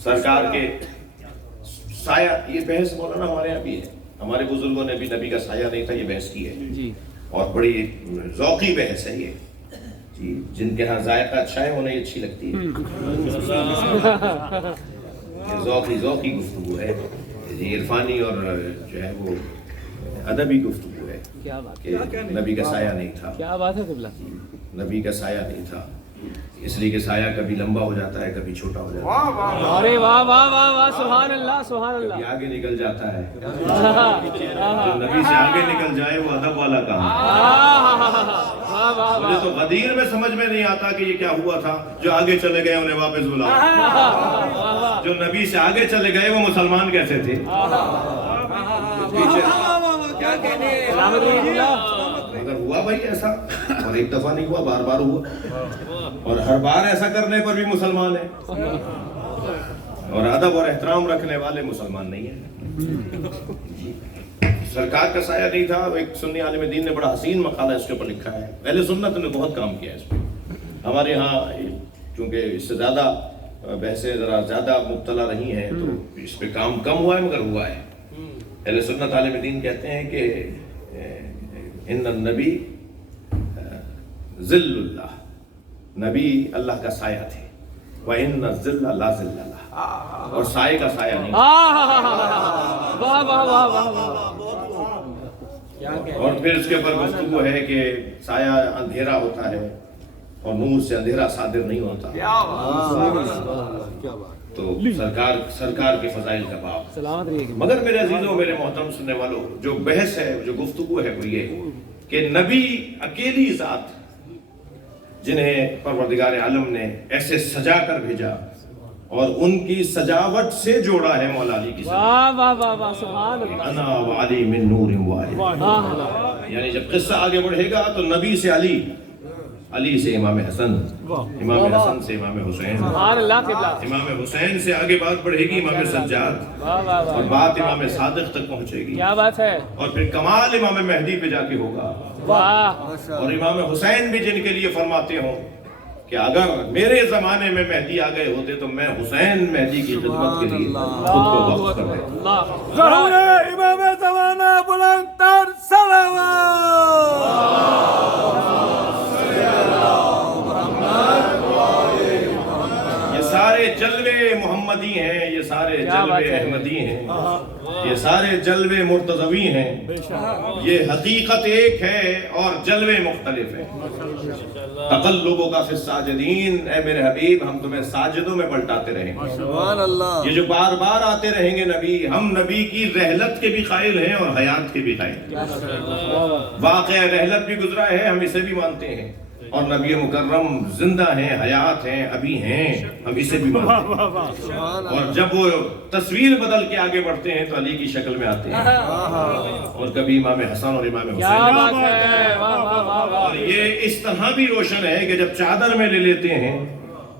سرکار کے سایہ, یہ بحث مولانا ہمارے یہاں بھی ہے, ہمارے بزرگوں نے بھی نبی کا سایہ نہیں تھا یہ بحث کی ہے, اور بڑی ذوقی بحث ہے یہ. جن کے ہاں ذائقہ اچھا ہے انہیں اچھی لگتی ہے. یہ ذوقی گفتگو ہے، یہ عرفانی اور جو ہے وہ ادبی گفتگو ہے کیا بات کہ نبی کا سایہ نہیں تھا. کیا بات ہے قبلہ. نبی کا سایہ نہیں تھا، اس لیے کہ سایہ کبھی لمبا ہو جاتا ہے، کبھی چھوٹا ہو جاتا ہے، ارے واہ واہ واہ واہ سبحان اللہ سبحان کبھی اللہ. آگے نکل جاتا ہے. جو نبی سے آگے نکل جائے وہ ادب والا کام ہے. واہ واہ مجھے تو غدیر میں سمجھ میں نہیں آتا کہ یہ کیا ہوا تھا جو آگے چلے گئے انہیں واپس بلاؤ. جو نبی سے آگے چلے گئے وہ مسلمان کیسے تھے؟ سلامت رہیے قبلہ. اگر ہوا بھائی ایسا، اور ایک دفعہ نہیں ہوا، بار بار ہوا، اور ہر بار ایسا کرنے پر بھی مسلمان ہے، اور ادب اور احترام رکھنے والے مسلمان نہیں ہیں. سرکار کا سایہ نہیں تھا. ایک سنی عالم دین نے بڑا حسین مقالہ اس کے اوپر لکھا ہے. اہل سنت نے بہت کام کیا اس پہ. ہمارے ہاں چونکہ اس سے زیادہ بحثیں ذرا زیادہ مبتلا رہی ہیں تو اس پہ کام کم ہوا ہے، مگر ہوا ہے. اہل سنت عالم دین کہتے ہیں کہ ان النبی ظل اللہ، نبی اللہ کا سایہ تھے. وَإِنَّ الظِّلَّ لَا ظِلَّ لَهُ، اور سائے کا سایہ نہیں. واہ واہ واہ واہ. اور پھر اس کے اوپر گفتگو ہے کہ سایہ اندھیرا ہوتا ہے اور نور سے اندھیرا صادر نہیں ہوتا. تو سرکار کے فضائل کا باب. سلامت رہیے. مگر میرے عزیزوں، میرے محترم سننے والوں، جو بحث ہے، جو گفتگو ہے وہ یہ کہ نبی اکیلی ذات جنہیں پروردگار عالم نے ایسے سجا کر بھیجا اور ان کی سجاوٹ سے جوڑا ہے مولا علی کی. واہ واہ واہ واہ سبحان اللہ. انا وعلی من نور واحد. یعنی جب قصہ آگے بڑھے گا تو نبی سے علی سے امام حسن، امام حسن سے امام حسین، سبحان اللہ قبلہ. امام حسین سے آگے بات بڑھے گی امام سجاد، واہ واہ واہ. اور بات امام صادق تک پہنچے گی، کیا بات ہے. اور پھر کمال امام مہدی پہ جا کے ہوگا. واہ. اور امام حسین بھی جن کے لیے فرماتے ہوں کہ اگر میرے زمانے میں مہدی آ گئے ہوتے تو میں حسین مہدی کی خدمت کے لیے خود کو وقف کر دیتا. اللہ. ظہور امام زمانہ بلند تر یہ سارے جلوے محمدی ہیں، یہ سارے جلوے احمدی ہیں، یہ سارے جلوے مرتضوی ہیں. یہ حقیقت ایک ہے اور جلوے مختلف ہیں. تقلبوں کا فی الساجدین، اے میرے حبیب ہم تمہیں ساجدوں میں پلٹاتے رہیں گے. سبحان اللہ. یہ جو بار بار آتے رہیں گے نبی، ہم نبی کی رحلت کے بھی قائل ہیں اور حیات کے بھی قائل ہیں. واقعہ رحلت بھی گزرا ہے، ہم اسے بھی مانتے ہیں، اور نبی مکرم زندہ ہیں، حیات ہیں، ابھی ہیں، ہم اسے بھی مانتے ہیں. اور جب وہ تصویر بدل کے آگے بڑھتے ہیں تو علی کی شکل میں آتے ہیں، اور کبھی امام حسن اور امام کیا حسین. بات ہے. واہ واہ واہ واہ. اور یہ اس طرح بھی روشن ہے کہ جب چادر میں لے لیتے ہیں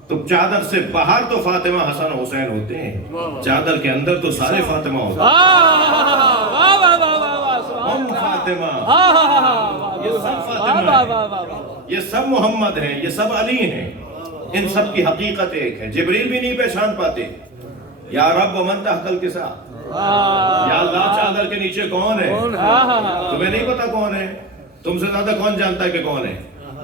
تو چادر سے باہر تو فاطمہ حسن حسین ہوتے ہیں، چادر کے اندر تو سارے فاطمہ ہوتے ہیں. واہ واہ واہ واہ واہ. ہم فاطمہ، یہ سب واہ فاطمہ واہ ہیں، واہ واہ. یہ سب محمد ہیں، یہ سب علی ہیں. ان سب کی حقیقت ایک ہے. جبریل بھی نہیں پہچان پاتے. یا رب ومن تحت الکساء، یا اللہ چادر کے نیچے کون ہے؟ تمہیں نہیں پتا کون ہے؟ تم سے زیادہ کون جانتا ہے کہ کون ہے؟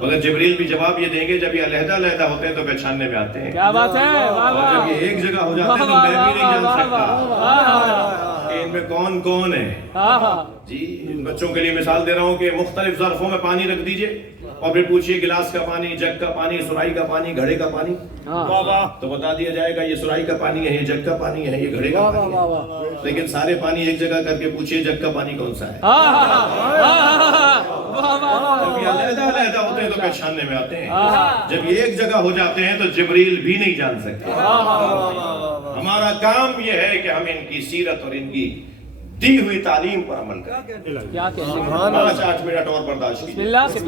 مگر جبریل بھی جواب یہ دیں گے جب یہ علیحدہ علیحدہ ہوتے ہیں تو پہچاننے میں آتے ہیں. کیا بات ہے. واہ اور واہ. جب یہ ایک جگہ ہو جاتے ہیں تو میں بھی نہیں جان سکتا کہ ان میں کون کون ہے. جی ان بچوں کے لیے مثال دے رہا ہوں کہ مختلف ظرفوں میں پانی رکھ دیجئے اور پھر پوچھئے گلاس کا پانی، جگ کا پانی، سرائی کا پانی، گھڑے کا پانی، تو بتا دیا جائے گا یہ سرائی کا پانی ہے، یہ جگ کا پانی ہے، یہ گھڑے کا پانی ہے. لیکن سارے پانی ایک جگہ کر کے پوچھئے جگ کا پانی کون سا ہے. جب یہ علیحدہ علیحدہ ہوتے ہیں تو پہچاننے میں آتے ہیں. جب یہ ایک جگہ ہو جاتے ہیں تو جبریل بھی نہیں جان سکتے. ہمارا کام یہ ہے کہ ہم ان کی سیرت اور ان کی دی ہوئی تعلیم پر عمل کریں. کیا کہتے ہیں. 5-8 منٹ اور برداشت بسم کیجیے. اللہ سے.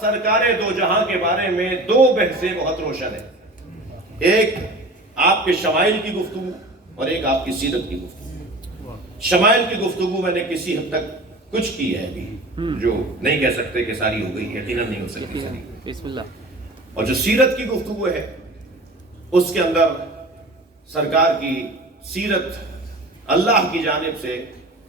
سرکار دو جہاں کے بارے میں دو بحثیں بہت روشن ہیں. ایک آپ کے شمائل کی گفتگو اور ایک آپ کی سیرت کی گفتگو. شمائل کی گفتگو میں نے کسی حد تک کچھ کی ہے ابھی، جو نہیں کہہ سکتے کہ ساری ہو گئی، یقیناً نہیں ہو سکتی ساری. بسم اللہ. اور جو سیرت کی گفتگو ہے اس کے اندر سرکار کی سیرت اللہ کی جانب سے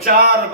4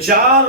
4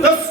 10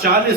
40